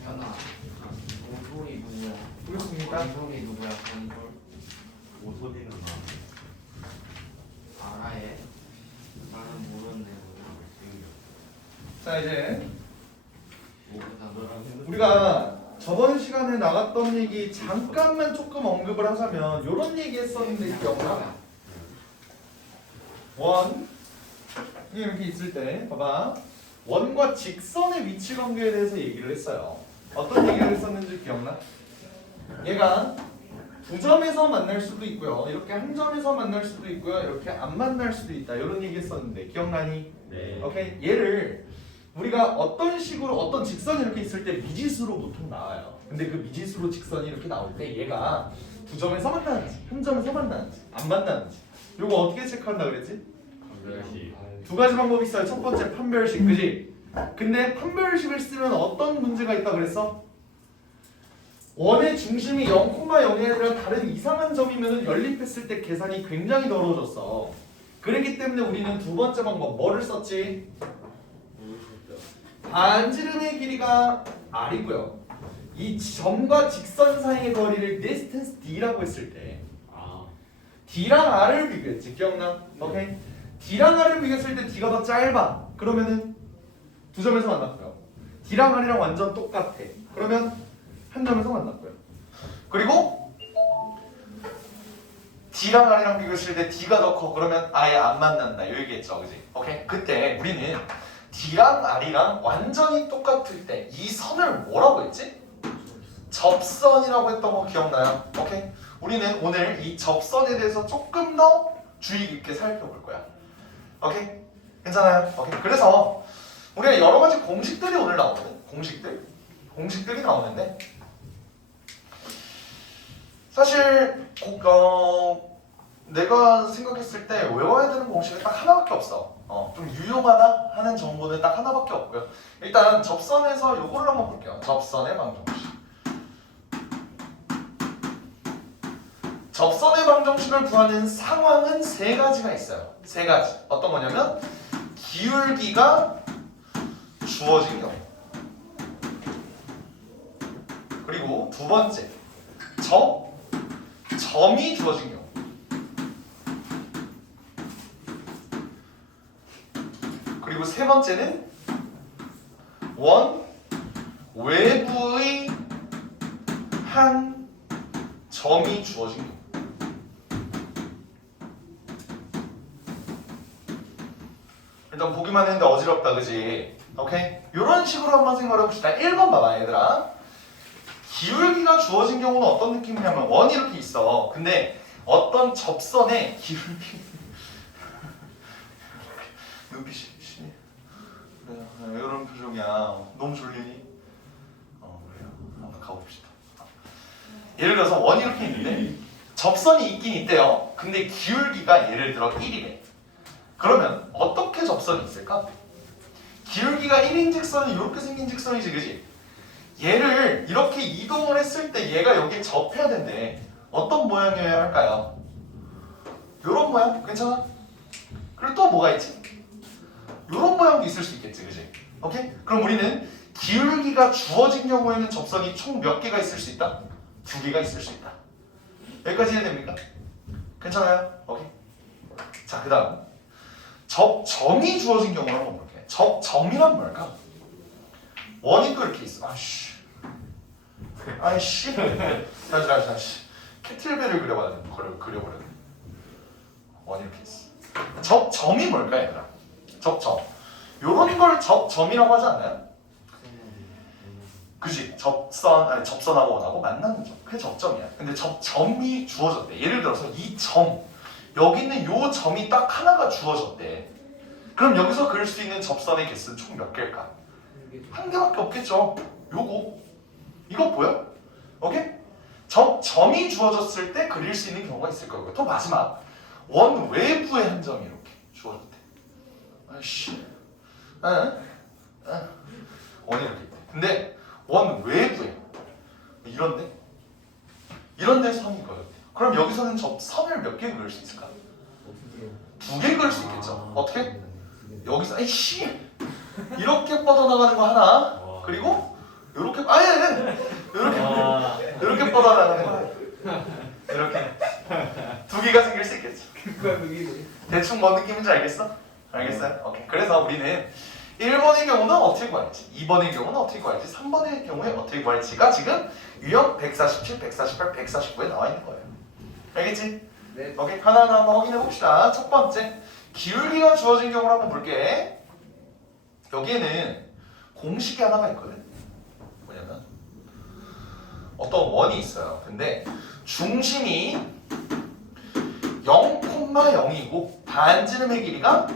현아, 오솔이 누구야? 그렇습니까? 건솔이 누구야? 건솔 오소리는 알아해? 나는 모르는데 자 이제 모르잖아. 우리가 저번 시간에 나갔던 얘기 잠깐만 조금 언급을 하자면 요런 얘기 했었는데 기억나? 원 이렇게 있을 때 봐봐 원과 직선의 위치 관계에 대해서 얘기를 했어요. 어떤 얘기를 했었는지 기억나? 얘가 두 점에서 만날 수도 있고요. 이렇게 한 점에서 만날 수도 있고요. 이렇게 안 만날 수도 있다. 이런 얘기 했었는데 기억나니? 네. 오케이? 얘를 우리가 어떤 식으로 어떤 직선이 이렇게 있을 때 미지수로 보통 나와요. 근데 그 미지수로 직선이 이렇게 나올 때 얘가 두 점에서 만나는지 한 점에서 만나는지 안 만나는지 요거 어떻게 체크한다 그랬지? 판별식. 두 가지 방법이 있어요. 첫 번째 판별식, 그지? 근데 판별식을 쓰면 어떤 문제가 있다 그랬어? 원의 중심이 0,0이 아니라 다른 이상한 점이면 연립했을 때 계산이 굉장히 더러워졌어. 그렇기 때문에 우리는 두 번째 방법 뭐를 썼지? 반지름의 길이가 r이고요. 이 점과 직선 사이의 거리를 distance d라고 했을 때 아. d랑 r을 비교했지. 기억나? 오케이? d랑 r을 비교했을 때 d가 더 짧아. 그러면은 두 점에서 만났고요. d랑 r이랑 완전 똑같아. 그러면 한 점에서 만났고요. 그리고 d랑 r이랑 비교했을 때 d가 더 커. 그러면 아예 안 만난다. 요 얘기했죠, 그지? 오케이? 그때 우리는 d랑 r이랑 완전히 똑같을 때 이 선을 뭐라고 했지? 접선이라고 했던 거 기억나요? 오케이? 우리는 오늘 이 접선에 대해서 조금 더 주의 깊게 살펴볼 거야. 오케이? 괜찮아요? 오케이. 그래서 우리가 여러 가지 공식들이 오늘 나오거든. 공식들이 나오는데 사실 내가 생각했을 때 외워야 되는 공식은 딱 하나밖에 없어. 좀 유용하다 하는 정보는 딱 하나밖에 없고요. 일단 접선에서 요거를 한번 볼게요. 접선의 방정식. 접선의 방정식을 구하는 상황은 세 가지가 있어요. 세 가지. 어떤 거냐면 기울기가 주어진 경우. 그리고 두 번째, 점이 주어진 경우. 그리고 세 번째는 원 외부의 한 점이 주어진 경우. 일단 보기만 했는데 어지럽다, 그지? 오케이? 이런 식으로 한번 생각해 봅시다. 1번 봐봐, 얘들아. 기울기가 주어진 경우는 어떤 느낌이냐면 원이 이렇게 있어. 근데 어떤 접선에 기울기 눈빛이 심해. 그래, 이런 표정이야. 너무 졸리니? 그래요. 한번 가봅시다. 예를 들어서 원이 이렇게 있는데 접선이 있긴 있대요. 근데 기울기가 예를 들어 1이래. 그러면 어떻게 접선이 있을까? 기울기가 1인 직선은 이렇게 생긴 직선이지, 그지? 얘를 이렇게 이동을 했을 때 얘가 여기에 접해야 된대. 어떤 모양이어야 할까요? 요런 모양? 괜찮아? 그리고 또 뭐가 있지? 요런 모양도 있을 수 있겠지, 그지? 오케이? 그럼 우리는 기울기가 주어진 경우에는 접선이 총 몇 개가 있을 수 있다? 2개가 있을 수 있다. 여기까지 해야 됩니까? 괜찮아요? 오케이? 자, 그 다음 접점이 주어진 경우를 한번 볼게. 접점이란 뭘까? 원이 또 이렇게 있어. 아이씨. 다시. 캐틀벨을 그려버렸네. 원이 이렇게 있어. 접점이 뭘까, 얘들아? 접점. 요런 걸 접점이라고 하지 않나요? 그지? 접선하고 원하고 만나는 점. 그게 접점이야. 근데 접점이 주어졌대. 예를 들어서 이 점, 여기 있는 요 점이 딱 하나가 주어졌대. 그럼 여기서 그릴 수 있는 접선의 개수는 총 몇 개일까? 한 개밖에 없겠죠. 이거 보여? 오케이? 점이 주어졌을 때 그릴 수 있는 경우가 있을 거고요. 또 마지막, 원 외부의 한 점이 이렇게 주어졌대. 원이 이렇게 있대. 근데 원 외부에 이런데 선이 있거든. 그럼 여기서는 선을 몇 개 그릴 수 있을까? 2개 그릴 수 있겠죠. 어떻게? 여기서 이렇게 뻗어나가는 거 하나, 그리고 이렇게 아예 뭔 느낌인지 알겠어? 알겠어요? 오케이. 그래서 우리는 1번의 경우는 어떻게 구할지, 2번의 경우는 어떻게 구할지, 3번의 경우에 어떻게 구할지가 지금 유형 147, 148, 149에 나와 있는 거예요. 알겠지? 네. 오케이. 하나하나 한번 확인해 봅시다. 첫 번째, 기울기가 주어진 경우를 한번 볼게. 여기에는 공식이 하나가 있거든. 뭐냐면 어떤 원이 있어요. 근데 중심이 0,0이고 반지름의 길이가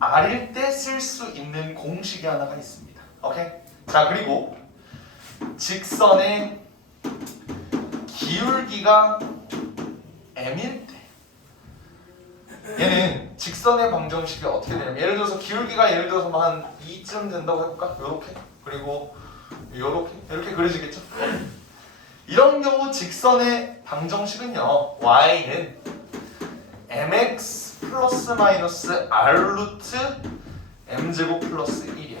r일 때 쓸 수 있는 공식이 하나가 있습니다. 오케이? 자, 그리고 직선의 기울기가 m일 때 얘는 직선의 방정식이 어떻게 되냐면 예를 들어서 기울기가 예를 들어서 뭐 한 2쯤 된다고 해볼까? 요렇게 그리고 요렇게 이렇게 그려지겠죠? 이런 경우 직선의 방정식은요 y는 mx 플러스 마이너스 r 루트 m제곱 플러스 1이야.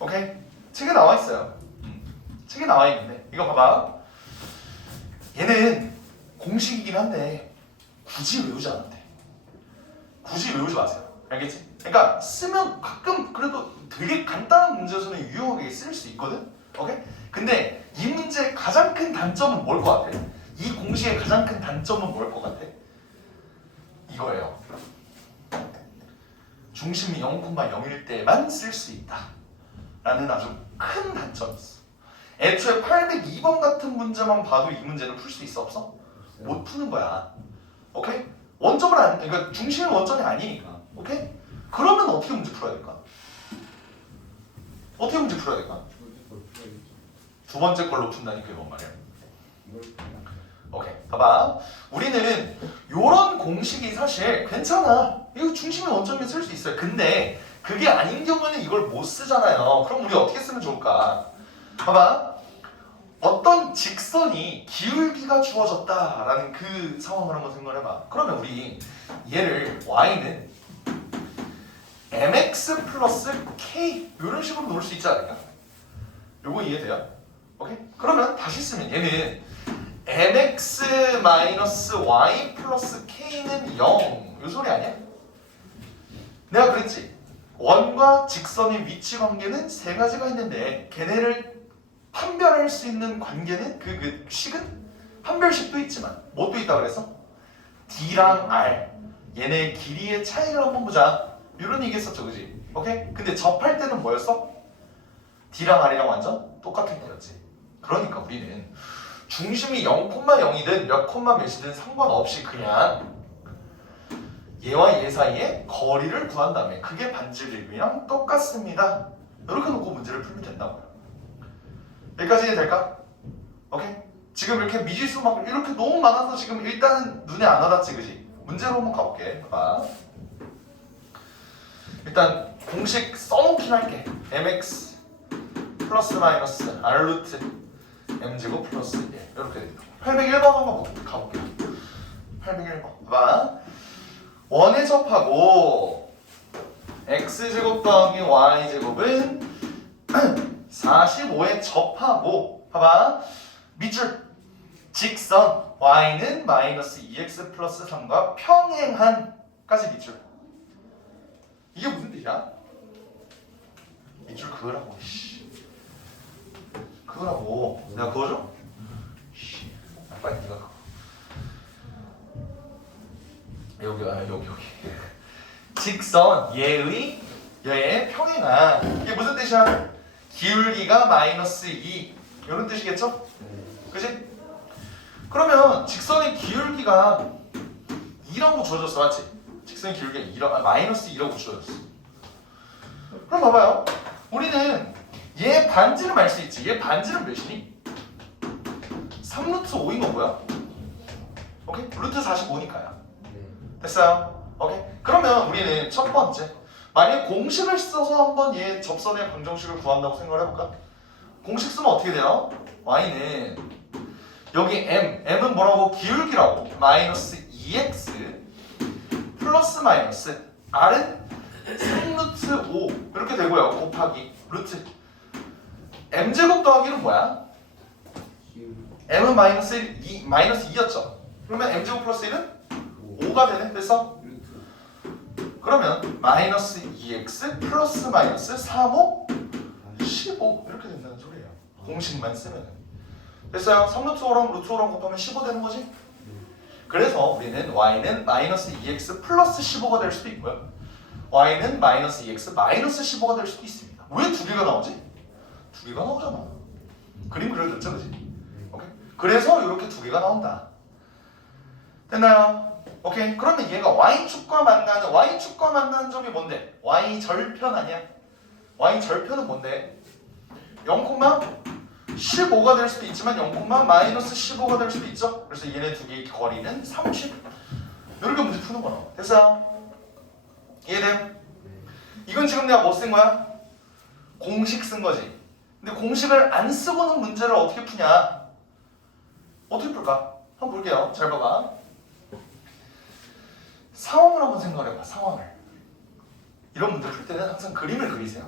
오케이? 책에 나와 있어요. 책에 나와 있는데 이거 봐봐. 얘는 공식이긴 한데 굳이 외우지 않아도 돼. 굳이 외우지 마세요. 알겠지? 그러니까 쓰면 가끔 그래도 되게 간단한 문제에서는 유용하게 쓸 수 있거든? 오케이? 근데 이 문제의 가장 큰 단점은 뭘 것 같아? 이 공식의 가장 큰 단점은 뭘 것 같아? 이거예요. 중심이 0,0일 때만 쓸 수 있다 라는 아주 큰 단점이 있어. 애초에 802번 같은 문제만 봐도 이 문제는 풀 수 있어 없어? 못 푸는 거야. 오케이? 원점을 그러니까 중심은 원점이 아니니까. 오케이? 그러면 어떻게 문제 풀어야 될까? 어떻게 문제 풀어야 될까? 두 번째 걸로 푼다니까 이건 말이야. 오케이. 봐봐. 우리는 요런 공식이 사실 괜찮아. 이거 중심의 원점에 쓸 수 있어요. 근데 그게 아닌 경우는 이걸 못 쓰잖아요. 그럼 우리 어떻게 쓰면 좋을까? 봐봐. 어떤 직선이 기울기가 주어졌다라는 그 상황을 한번 생각해봐. 그러면 우리 얘를 y는 mx 플러스 k 이런 식으로 놓을 수 있지 않을까? 요거 이해돼요? 오케이? 그러면 다시 쓰면 얘는 mx 마이너스 y 플러스 k는 0. 요 소리 아니야? 내가 그랬지. 원과 직선의 위치 관계는 세 가지가 있는데 걔네를 판별할 수 있는 관계는 그 식은 판별식도 있지만 뭣도 있다 그랬어? D랑 R 얘네 길이의 차이를 한번 보자 이런 얘기 했었죠, 그지? 오케이? 근데 접할 때는 뭐였어? D랑 R이랑 완전 똑같은 거였지. 그러니까 우리는 중심이 0,0이든 몇 콤마 몇이든 상관없이 그냥 얘와 얘 사이의 거리를 구한 다음에 그게 반지름이랑 똑같습니다 이렇게 놓고 문제를 풀면 된다고요. 여기까지 될까? 오케이? 지금 이렇게 미지수 막 이렇게 너무 많아서 지금 일단은 눈에 안 와닿지, 그지? 문제로 한번 가볼게. 봐봐. 일단 공식 써놓긴 할게. mx 플러스 마이너스 r 루트 m제곱 플러스 1 이렇게 됩니다. 801번 한번 가볼게요. 801번. 봐봐. 원에 접하고 x제곱 더하기 y제곱은 45에 접하고 봐봐 밑줄 직선 y는 마이너스 2x 플러스 3과 평행한까지 밑줄. 이게 무슨 뜻이야? 밑줄 그으라고. 그으라고. 내가 그어줘? 빨리 네가 그어. 여기 직선 얘의 평행한. 이게 무슨 뜻이야? 기울기가 마이너스 2 이런 뜻이겠죠? 그치? 그러면 직선의 기울기가 2라고 주어졌어, 맞지? 직선의 기울기가 마이너스 2라고 주어졌어. 그럼 봐봐요. 우리는 얘 반지름 알 수 있지. 얘 반지름 몇이니? 3루트 5인 건 뭐야? 오케이? 루트 45니까요. 됐어요? 오케이? 그러면 우리는 첫 번째 만약 공식을 써서 한번 얘 접선의 방정식을 구한다고 생각을 해볼까? 공식 쓰면 어떻게 돼요? y는 여기 m은 뭐라고? 기울기라고. 마이너스 2x 플러스 마이너스 r은 3루트 5 이렇게 되고요. 곱하기 루트 m제곱 더하기는 뭐야? m은 마이너스 2였죠? 그러면 m제곱 플러스 1은 5가 되네. 됐어? 그러면 마이너스 2x 플러스 마이너스 3호 15 이렇게 된다는 소리예요. 공식만 쓰면 됐어요? 3루트 5랑 루트 5랑 곱하면 15 되는 거지? 그래서 우리는 y는 마이너스 2x 플러스 15가 될 수도 있고요, y는 마이너스 2x 마이너스 15가 될 수도 있습니다. 왜 두 개가 나오지? 두 개가 나오잖아. 그림 그려졌죠, 그지? 오케이? 그래서 이렇게 두 개가 나온다. 됐나요? 오케이. 그러면 얘가 y축과 만나는 점이 뭔데? y절편 아니야? y절편은 뭔데? 0,15가 될 수도 있지만 0,-15가 될 수도 있죠. 그래서 얘네 두 개의 거리는 30. 이렇게 문제 푸는 거야. 됐어요? 이해돼? 이건 지금 내가 뭐 쓴 거야? 공식 쓴 거지. 근데 공식을 안 쓰고는 문제를 어떻게 푸냐? 어떻게 풀까? 한번 볼게요. 잘 봐봐. 상황을 한번 생각을 해봐. 상황을. 이런 문제 풀 때는 항상 그림을 그리세요.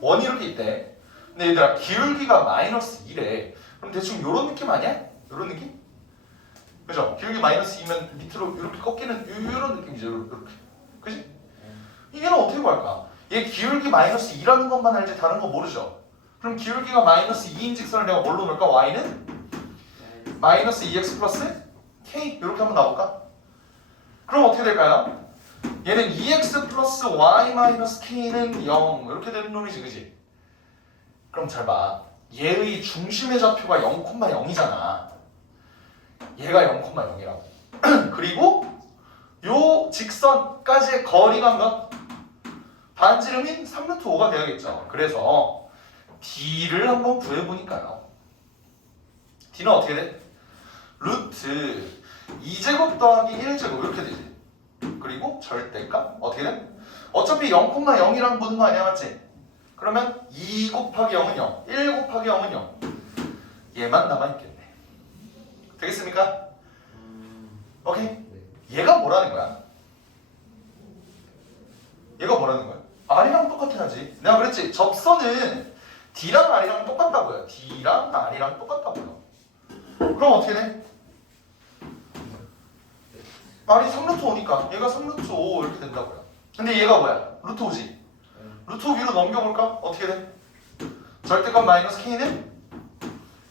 원이 이렇게 있대. 근데 얘들아 기울기가 마이너스 2래. 그럼 대충 이런 느낌 아니야? 이런 느낌? 그죠? 기울기 마이너스 2면 밑으로 이렇게 꺾이는 이런 느낌이죠. 이렇게. 그지? 얘는 어떻게 구할까? 얘 기울기 마이너스 2라는 것만 알지 다른 거 모르죠? 그럼 기울기가 마이너스 2인 직선을 내가 뭘로 놓을까? y는 마이너스 2x 플러스 k 이렇게 한번 나올까? 그럼 어떻게 될까요? 얘는 2x 플러스 y 마이너스 k는 0 이렇게 되는 놈이지, 그지? 그럼 잘 봐. 얘의 중심의 좌표가 0,0이잖아. 얘가 0,0이라고. 그리고 요 직선까지의 거리가 몇? 반지름인 3루트 5가 돼야겠죠. 그래서 D를 한번 구해보니까요. D는 어떻게 돼? 루트 2제곱 더하기 1제곱 이렇게 되지. 그리고 절대값 어떻게 돼? 어차피 0,0이랑 보는 거 아니야, 맞지? 그러면 2 곱하기 0은 0, 1 곱하기 0은 0. 얘만 남아있겠네. 되겠습니까? 오케이? 얘가 뭐라는 거야? 얘가 뭐라는 거야? R이랑 똑같아야지. 내가 그랬지? 접선은 D랑 R이랑 똑같다고요. D랑 R이랑 똑같다고요. 그럼 어떻게 돼? R이 3루트 5니까 얘가 3루트 5 이렇게 된다고요. 근데 얘가 뭐야? 루트 5지? 루트 5 위로 넘겨볼까? 어떻게 돼? 절대값 마이너스 K는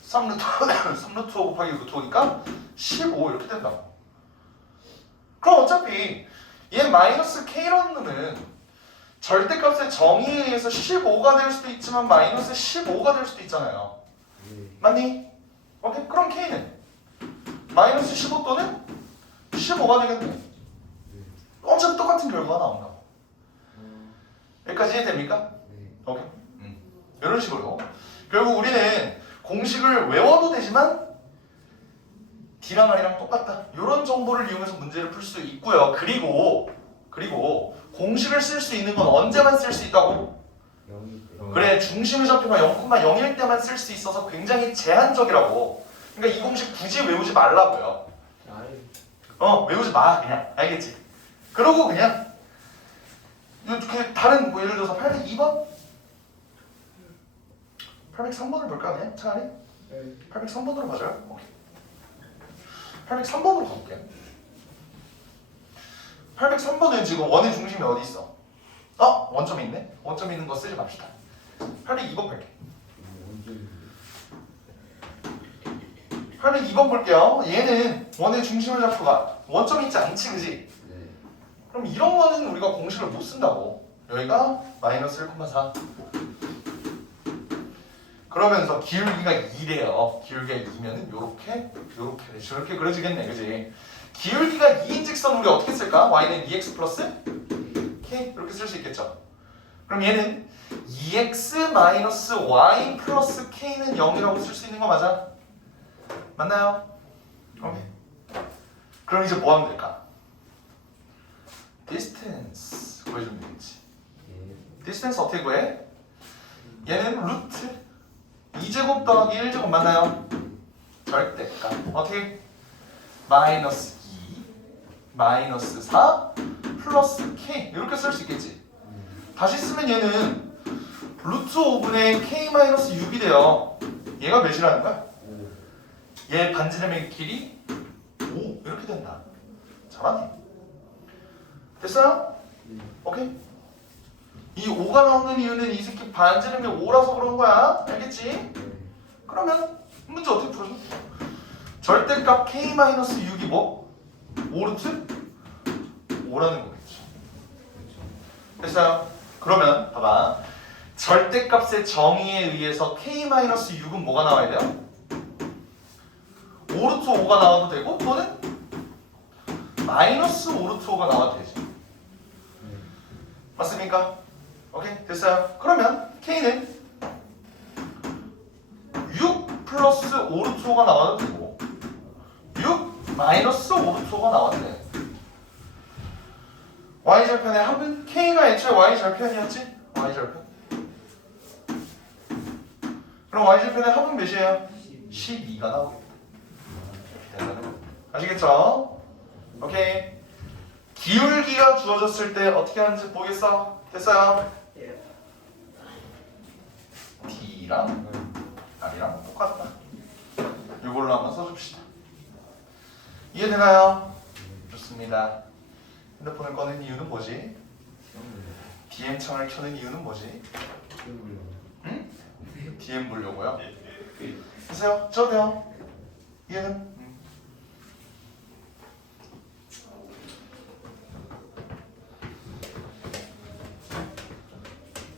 3루트 5 곱하기 루트 5니까 15 이렇게 된다고. 그럼 어차피 얘 마이너스 K라는 놈은 절대값의 정의에 의해서 15가 될 수도 있지만 마이너스 15가 될 수도 있잖아요. 맞니? 오케이? 그럼 K는 마이너스 15 또는 15가 되겠네. 어차피 똑같은 결과가 나온다고. 여기까지 이해됩니까? 오케이? 이런 식으로 결국 우리는 공식을 외워도 되지만 D랑 R이랑 똑같다. 이런 정보를 이용해서 문제를 풀 수 있고요. 그리고 공식을 쓸 수 있는 건 언제만 쓸 수 있다고? 그래, 중심의 좌표가 0,0일 때만 쓸 수 있어서 굉장히 제한적이라고. 그러니까 이 공식 굳이 외우지 말라고요. 외우지 마, 그냥. 알겠지? 그러고 그냥 이렇게 다른 뭐 예를 들어서 802번? 803번을 볼까 그냥 차라리? 803번으로 맞아요? 오케이. 803번으로 가볼게요. 803번은 지금 원의 중심이 어디 있어? 원점이 있네? 원점 있는 거 쓰지 맙시다. 802번 볼게. 802번 볼게요. 얘는 원의 중심의 좌표가 원점이 있지 않지, 그지? 그럼 이런 거는 우리가 공식을 못 쓴다고. 여기가 마이너스 1,4. 그러면서 기울기가 2래요. 기울기가 2면은 요렇게 저렇게 그려지겠네, 그지? 기울기가 2인 직선 우리 어떻게 쓸까? y는 2x 플러스 k 이렇게 쓸 수 있겠죠. 그럼 얘는 2x 마이너스 y 플러스 k는 0이라고 쓸 수 있는 거 맞아? 맞나요? 오케이. 그럼 이제 뭐 하면 될까? distance 구해주면 되겠지. distance 어떻게 구해? 얘는 루트 2제곱 더하기 1제곱 맞나요? 절대값 어떻게? 마이너스 2 마이너스 4 플러스 k 이렇게 쓸 수 있겠지. 다시 쓰면 얘는 루트 5분의 k 마이너스 6이 돼요. 얘가 몇이라는 거야? 얘 반지름의 길이 5 이렇게 된다. 자, 잘하네. 됐어요? 오케이? 이 5가 나오는 이유는 이 새끼 반지름이 5라서 그런 거야. 알겠지? 그러면 문제 어떻게 풀어줘? 절대값 k-6이 뭐? 5루트? 5라는 거겠지. 됐어요? 그러면 봐봐. 절대값의 정의에 의해서 k-6은 뭐가 나와야 돼요? 5루트 5가 나와도 되고 또는 마이너스 5루트 5가 나와도 되지. 맞습니까? 오케이 됐어요. 그러면 k는 6 플러스 5루트 5가 나와도 되고 6 마이너스 5루트 5가 나와도 돼. y절편의 합은 k가 애초에 y절편이었지? y절편. 그럼 y절편의 합은 몇이에요? 12가 나오겠다. 아시겠죠? 오케이. 기울기가 주어졌을 때 어떻게 하는지 보겠어? 됐어요? D랑 R이랑 똑같다. 이걸로 한번 써줍시다. 이해되나요? 좋습니다. 핸드폰을 꺼낸 이유는 뭐지? DM창을 켜는 이유는 뭐지? 응? DM 보려고요? 됐어요? 저도 돼요? 이해는?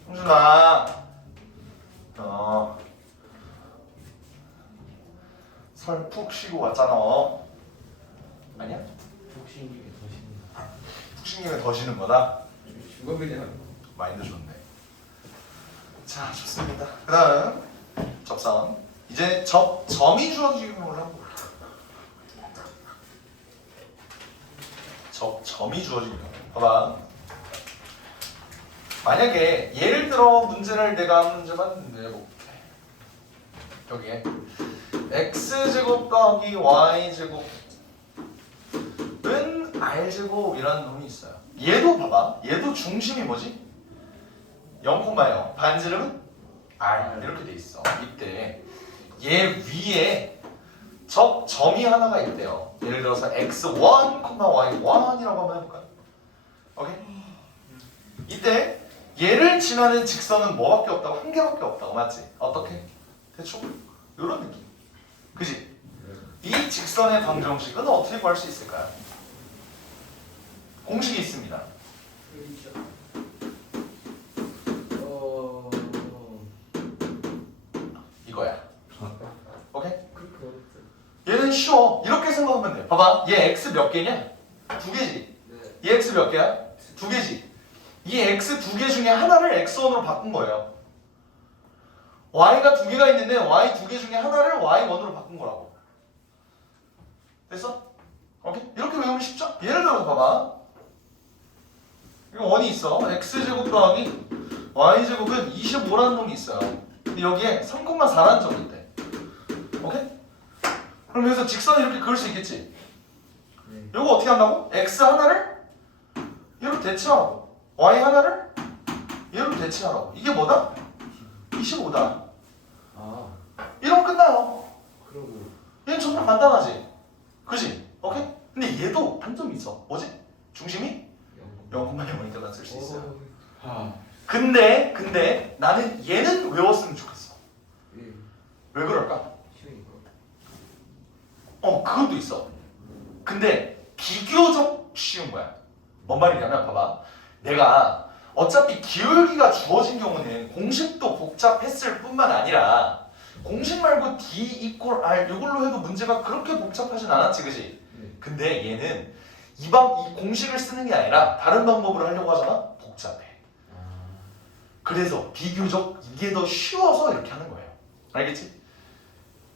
홍준아, 설 푹 쉬고 왔잖아. 아니야? 푹 신기게 더 신나. 푹 쉬면 더 쉬는 거다. 죽어 그냥. 마인드 좋네. 자, 좋습니다. 그 다음 접선. 이제 점이 주어지는 걸 한번 볼게요. 점이 주어지는 거. 봐봐. 만약에 예를 들어 문제를 내가 문제만 내볼게. 여기에 x제곱 더하기 y제곱은 r제곱이라는 놈이 있어요. 얘도 봐봐. 얘도 중심이 뭐지? 0,0 반지름은 r 이렇게 돼 있어. 이때 얘 위에 점이 하나가 있대요. 예를 들어서 x1, y1이라고 한번 해볼까요? 오케이? 이때 얘를 지나는 직선은 뭐밖에 없다고? 한 개밖에 없다고. 맞지? 어떻게? 대충 이런 느낌. 그지? 이 직선의 방정식은 어떻게 구할 수 있을까요? 공식이 있습니다. 이거야. 오케이? 얘는 쉬워. 이렇게 생각하면 돼. 봐봐. 얘 x 몇 개냐? 2개지. 얘 x 몇 개야? 2개지. 이 x 2개 중에 하나를 x1으로 바꾼 거예요. y가 2개가 있는데 y 2개 중에 하나를 y1으로 바꾼 거라고. 됐어? 오케이? 이렇게 외우면 쉽죠? 예를 들어서 봐봐. 이거 원이 있어. x제곱 더하기 y제곱은 25라는 놈이 있어요. 근데 여기에 3,4라는 점이 있대. 오케이? 그럼 여기서 직선을 이렇게 그을 수 있겠지? 이거 어떻게 한다고? x 하나를 얘로 대체하고 y 하나를 얘로 대체하라고. 이게 뭐다? 25다. 아, 이러면 끝나요. 그러고. 얘는 정말 간단하지? 그지? 오케이? 근데 얘도 단점이 있어. 뭐지? 중심이 0,0이다만 쓸 수 있어요. 아, 근데 나는 얘는 외웠으면 좋겠어. 예. 왜 그럴까? 쉬우니까. 그것도 있어. 근데 비교적 쉬운 거야. 뭔 말이냐면 봐봐. 내가 어차피 기울기가 주어진 경우는 공식도 복잡했을 뿐만 아니라 공식 말고 D equal R 이걸로 해도 문제가 그렇게 복잡하진 않았지, 그지? 네. 근데 얘는 이 공식을 쓰는 게 아니라 다른 방법으로 하려고 하잖아? 복잡해. 그래서 비교적 이게 더 쉬워서 이렇게 하는 거예요. 알겠지?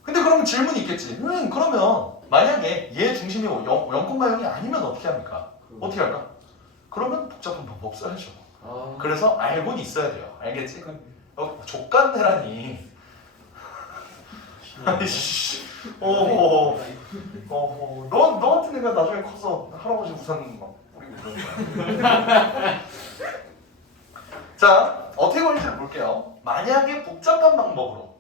근데 그럼 질문이 있겠지. 그러면 만약에 얘 중심이 0,0이 아니면 어떻게 합니까? 어떻게 할까? 그러면 복잡한 방법 써야죠. 아, 그래서 알고는 있어야 돼요. 알겠지? 족간대라니. 아이씨. 너 같은 애가 나중에 커서 할아버지 우산 막 뿌리고 그러는 거야. 자, 어떻게 구할지를 볼게요. 만약에 복잡한 방법으로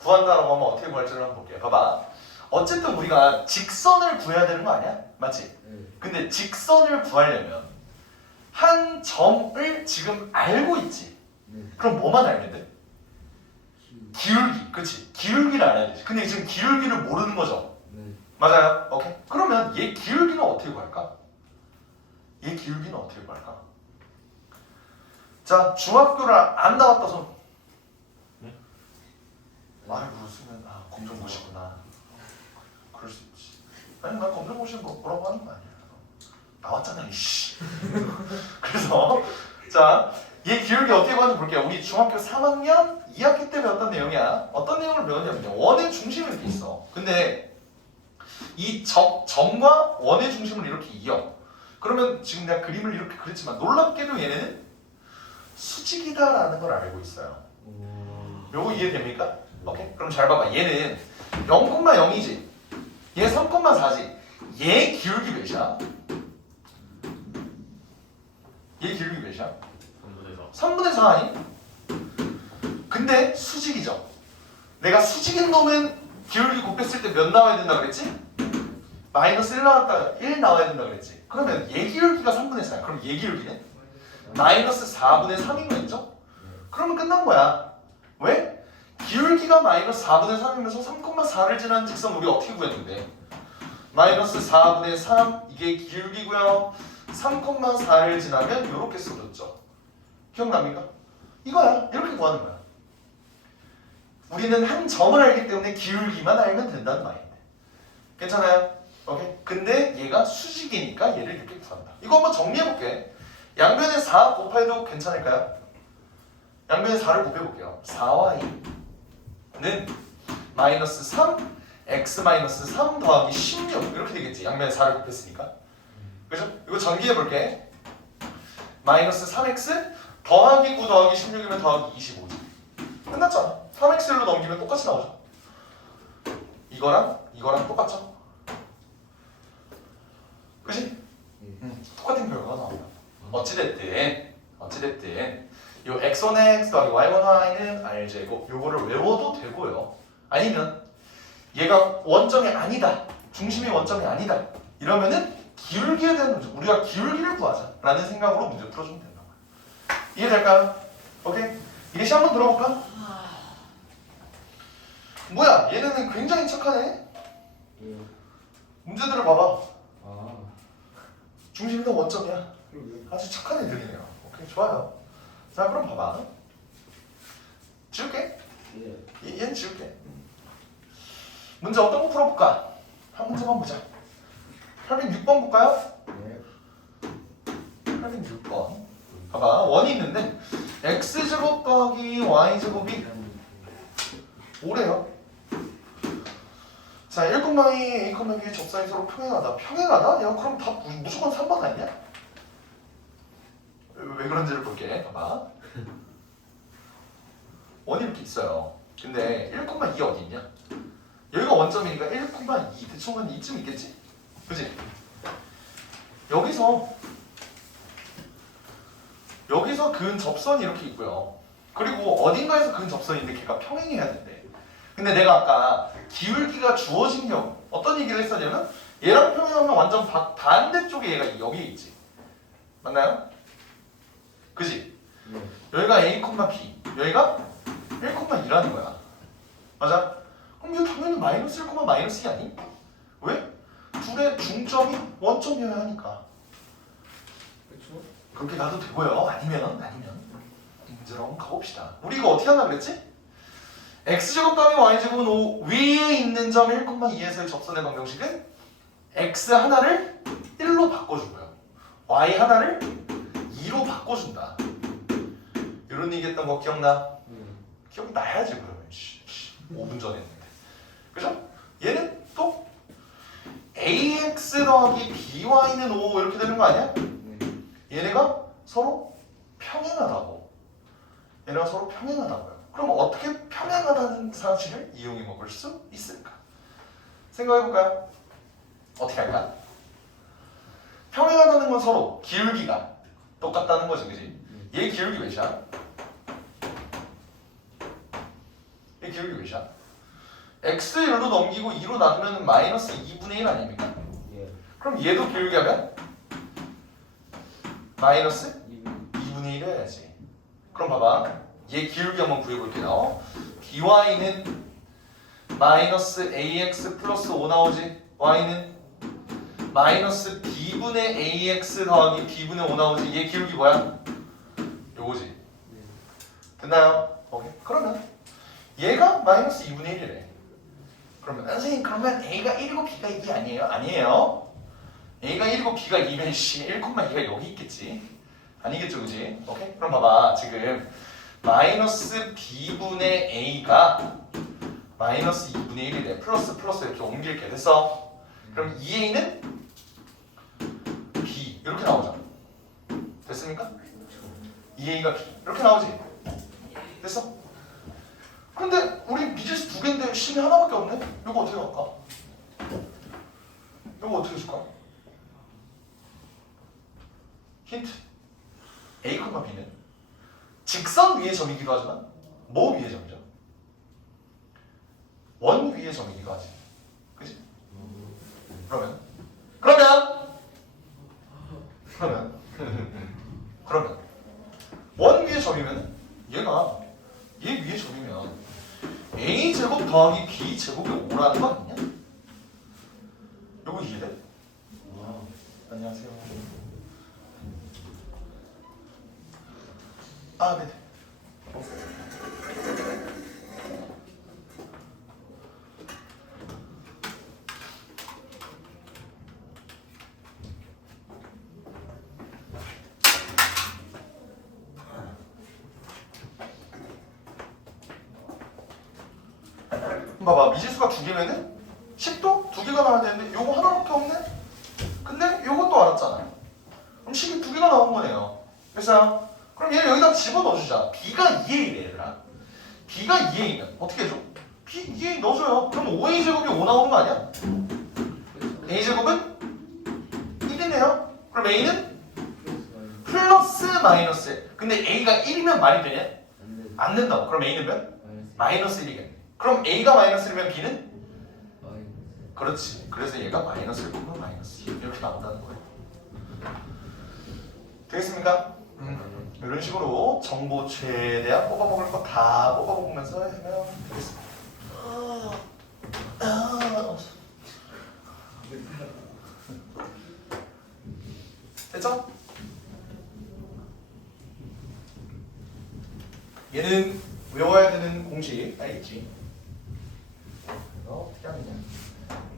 구한다라고 하면 어떻게 구할지를 한번 볼게요. 봐봐. 어쨌든 우리가 직선을 구해야 되는 거 아니야? 맞지? 네. 근데 직선을 구하려면 한 점을 지금 알고 있지. 네. 그럼 뭐만 알면 돼? 기울기. 그치? 기울기를 알아야 되지. 근데 지금 기울기를 모르는 거죠. 네. 맞아요? 오케이. 그러면 얘 기울기는 어떻게 구할까? 얘 기울기는 어떻게 구할까? 자, 중학교를 안 나왔다 손. 네? 말을 쓰면 검정고시구나. 그럴 수 있지. 아니 나 검정고시 뭐라고 하는 거 아니야. 나왔잖아 이씨. 그래서 자, 얘 기울기 어떻게 구하는지 볼게요. 우리 중학교 3학년 2학기 때 배웠던 내용이야. 어떤 내용을 배웠냐면요. 원의 중심이 이렇게 있어. 근데 이 점과 원의 중심을 이렇게 이어. 그러면 지금 내가 그림을 이렇게 그렸지만 놀랍게도 얘네는 수직이다라는 걸 알고 있어요. 요거 이해됩니까? 오케이? 그럼 잘 봐봐. 얘는 0,0이지. 얘 3,4지. 얘 기울기 몇이야? 얘 기울기 몇이야? 3분의 4 아니? 근데 수직이죠. 내가 수직인 놈은 기울기 곱했을 때 몇 나와야 된다 그랬지? 마이너스 1 나왔다 1 나와야 된다 그랬지. 그러면 얘 기울기가 3분의 4야. 그럼 얘 기울기는? 마이너스 4분의 3인 거죠? 그러면 끝난 거야. 왜? 기울기가 마이너스 4분의 3이면서 3,4를 지나는 직선 우리 어떻게 구했는데? 마이너스 4분의 3 이게 기울기고요. 3,4를 지나면 이렇게 써줬죠. 기억납니까? 이거야. 이렇게 구하는 거야. 우리는 한 점을 알기 때문에 기울기만 알면 된다는 말인데. 괜찮아요? 오케이? 근데 얘가 수직이니까 얘를 이렇게 구한다. 이거 한번 정리해볼게. 양변에 4 곱해도 괜찮을까요? 양변에 4를 곱해볼게요. 4y는 마이너스 3 x 마이너스 3 더하기 16 이렇게 되겠지. 양변에 4를 곱했으니까. 그죠? 이거 전기해볼게. 마이너스 3x 더하기 9 더하기 16이면 더하기 25지. 끝났잖아. 3x로 넘기면 똑같이 나오죠. 이거랑 똑같죠? 그치? 똑같은 결과가 나옵니다. 어찌됐든 요 x1x 더하기 y1y는 r제곱 요거를 외워도 되고요. 아니면 얘가 원점이 아니다. 중심이 원점이 아니다. 이러면은 기울기에 대한 문제. 우리가 기울기를 구하자 라는 생각으로 문제 풀어주면 된다. 이해될까요? 오케이? 이게 시 한번 들어볼까? 뭐야 얘네는 굉장히 착하네. 문제들을 봐봐. 아. 중심이 다 원점이야. 그러게요. 아주 착한 애들이네요. 오케이 좋아요. 자 그럼 봐봐. 지울게. 예. 얘는 지울게. 문제 어떤 거 풀어볼까? 한 문제만 보자. 806번 볼까요? 네. 806번. 봐봐 원이 있는데 x제곱 더하기 y제곱이 5래요. 자 1,2 a, b의 접사이 서로 평행하다. 평행하다? 야 그럼 다 무조건 3번 아니냐? 왜 그런지를 볼게. 봐봐. 원이 이렇게 있어요. 근데 1,2 어디 있냐? 여기가 원점이니까 1,2 대충 한 이쯤 있겠지? 그치? 여기서 그은 접선이 이렇게 있고요. 그리고 어딘가에서 그은 접선인데 걔가 평행해야 된대. 근데 내가 아까 기울기가 주어진 경우 어떤 얘기를 했었냐면 얘랑 평행하면 완전 반대쪽에 얘가 여기에 있지. 맞나요? 그지? 네. 여기가 a, b 여기가 1,2라는 거야. 맞아? 그럼 이거 당연히 마이너스 1, 마이너스 2 아니? 왜? 둘의 중점이 원점이어야 하니까. 그렇죠? 그렇게 가도 되고요. 아니면 문제로 한번 가봅시다. 우리 이거 어떻게 한다 그랬지? x제곱 더하기 y제곱은 5 위에 있는 점 1,2에서의 접선의 방정식은 x 하나를 1로 바꿔주고요. y 하나를 2로 바꿔준다. 이런 얘기 했던 거 기억나? 기억이 나야지 그러면 5분 전에 했는데. 그죠? 얘는 또 ax 더하기 by는 5 이렇게 되는 거 아니야? 네. 얘네가 서로 평행하다고. 얘네가 서로 평행하다고요. 그럼 어떻게 평행하다는 사실을 이용해 먹을 수 있을까? 생각해볼까요? 어떻게 할까? 평행하다는 건 서로 기울기가 똑같다는 거지, 그지? 얘 기울기 몇이야? 얘 기울기 몇이야? x1로 넘기고 2로 나누면 마이너스 2분의 1 아닙니까? 예. 그럼 얘도 기울기 하면 마이너스 2분. 2분의 1 해야지. 그럼 봐봐. 얘 기울기 한번 구해볼게요. by는 마이너스 ax 플러스 5 나오지? y는 마이너스 b분의 ax 더하기 b분의 5 나오지? 얘 기울기 뭐야? 요거지. 됐나요? 오케이. 그러면 얘가 마이너스 2분의 1이래. 그러면 선생님 그러면 a가 1이고 b가 2이 아니에요? 아니에요. a가 1이고 b가 2면 1,2가 여기 있겠지. 아니겠죠, 그지? 오케이? 그럼 봐봐. 지금 마이너스 b분의 a가 마이너스 2분의 1이래. 플러스 플러스 이렇게 옮길게. 됐어? 그럼 2a는 b 이렇게 나오잖아. 됐습니까? 2a가 b 이렇게 나오지? 됐어? 근데 우리 미지수 두 개인데 심이 하나밖에 없네? 이거 어떻게 할까? 이거 어떻게 줄까? 힌트. A, B는 직선 위의 점이기도 하지만 뭐 위의 점이죠? 원 위의 점이기도 하지. 그치? 그러면 원 위의 점이면 얘가 얘 위의 점이면 A 제곱 더하기 B 제곱이 5라는 거 아니냐? 요거 이해돼? 안녕하세요. 아, 네네. 봐봐, 미지수가 두 개면은 10도 두 개가 나와야 되는데 요거 하나밖에 없네? 근데 요것도 알았잖아요. 그럼 식이 두 개가 나온 거네요. 됐어요? 그럼 얘를 여기다 집어넣어주자. b가 2a래 얘들아. b가 2a면 어떻게 해줘? b 2a 넣어줘요. 그럼 5a 제곱이 5 나오는 거 아니야? a 제곱은 1이네요. 그럼 a는 플러스 마이너스. 근데 a가 1이면 말이 되냐? 안 된다고. 그럼 a는 몇? 마이너스 1이겠네. 그럼 a가 마이너스 1이면 b는? 그렇지. 그래서 얘가 마이너스 1이면 마이너스 2 이렇게 나온다는 거예요. 되겠습니까? 이런 식으로 정보 최대한 뽑아먹을 거 다 뽑아먹으면서 하면 되겠습니다. 됐죠? 얘는 외워야 되는 공식 알겠지? 어떻게 하느냐?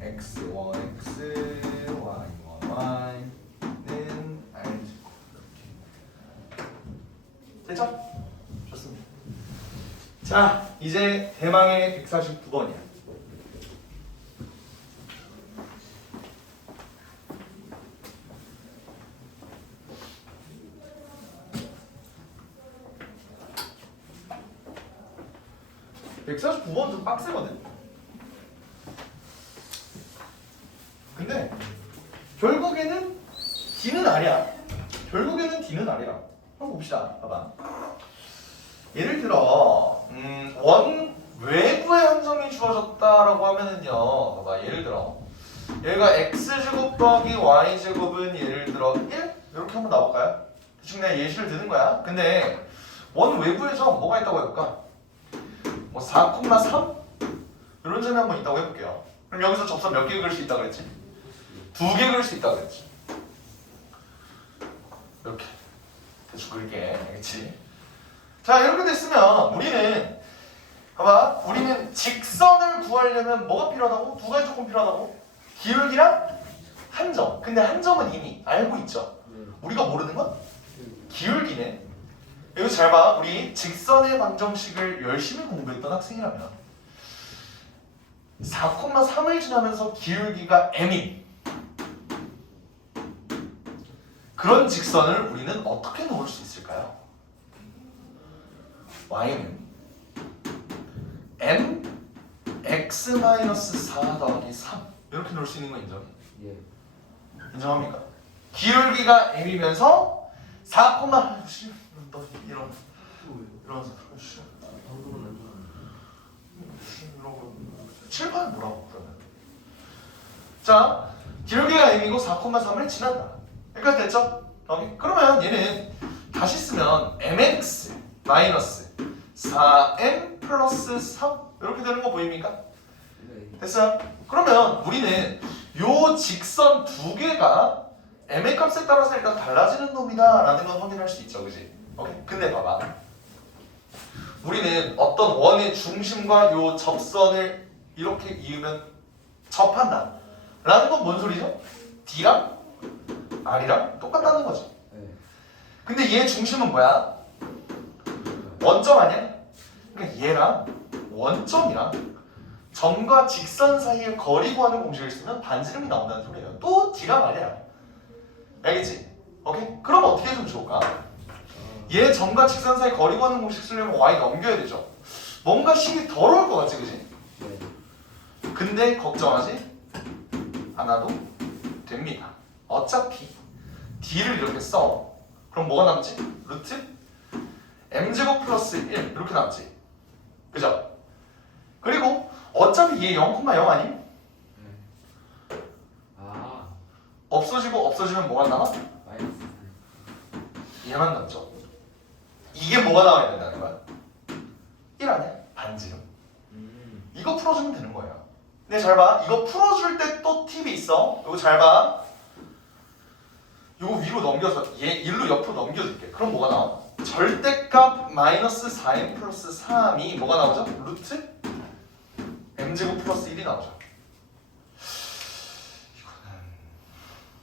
x1 x, y1 y는 알지? 됐죠? 좋습니다. 자, 이제 대망의 149번이야. (149번) 좀 빡세거든? 근데 결국에는 D는 R이야. 결국에는 D는 R이야. 한번 봅시다. 봐봐. 예를 들어 원 외부의 한 점이 주어졌다라고 하면은요. 봐봐. 예를 들어 얘가 x제곱 더하기 y제곱은 예를 들어 1? 이렇게 한번 나올까요? 대충 내가 예시를 드는 거야. 근데 원 외부의 점 뭐가 있다고 해볼까? 뭐 4,3? 이런 점이 한번 있다고 해볼게요. 그럼 여기서 접선 몇 개 그릴 수 있다고 그랬지? 2개 그릴 수 있다고 그랬지. 이렇게 대충 그릴게. 알겠지? 자, 이렇게 됐으면 우리는 봐봐. 우리는 직선을 구하려면 뭐가 필요하다고? 두 가지 조건 필요하다고? 기울기랑 한 점. 근데 한 점은 이미 알고 있죠. 우리가 모르는 건 기울기네. 여기 잘 봐. 우리 직선의 방정식을 열심히 공부했던 학생이라면 4,3을 지나면서 기울기가 m인 그런 직선을 우리는 어떻게 놓을 수 있을까요? y는 m x-4 더하기 3 이렇게 놓을 수 있는 거 인정해? 예. 인정합니까? 기울기가 m이면서 4, 너 이러면서 자, 기울기가 m이고 4,3을 지난다. 여기까지 됐죠? 오케이. 그러면 얘는 다시 쓰면 mx 마이너스 4m 플러스 3 이렇게 되는 거 보입니까? 네. 됐어요? 그러면 우리는 요 직선 두 개가 m의 값에 따라서 일단 달라지는 놈이다 라는 건 확인할 수 있죠, 그지? 오케이. 근데 봐봐, 우리는 어떤 원의 중심과 요 접선을 이렇게 이으면 접한다 라는 건 뭔 소리죠? D랑 R이랑 똑같다는 거지. 네. 근데 얘 중심은 뭐야? 원점 아니야? 그러니까 얘랑 원점이랑 점과 직선 사이의 거리 구하는 공식을 쓰면 반지름이 나온다는 소리예요. 또 D랑 R이야. 알겠지? 오케이? 그럼 어떻게 해주면 좋을까? 얘 점과 직선 사이 거리 구하는 공식 쓰려면 Y 넘겨야 되죠. 뭔가 식이 더러울 것 같지, 그지? 네. 근데 걱정하지 않아도 됩니다. 어차피 D를 이렇게 써. 그럼 뭐가 남지? 루트 m제곱 플러스 1 이렇게 남지. 그죠? 그리고 어차피 얘 0,0 아님? 네. 아, 없어지고 없어지면 뭐가 남아? 마이너스 얘만 남죠. 이게 뭐가 나와야 된다는 거야? 1 아니야? 반지름. 이거 풀어주면 되는 거예요. 근데 잘 봐. 이거 풀어줄 때 또 팁이 있어. 이거 잘 봐. 이거 위로 넘겨서 얘 1로 옆으로 넘겨줄게. 그럼 뭐가 나와? 절대값 마이너스 4m 플러스 3이 뭐가 나오죠? 루트 m제곱 플러스 1이 나오죠. 이거는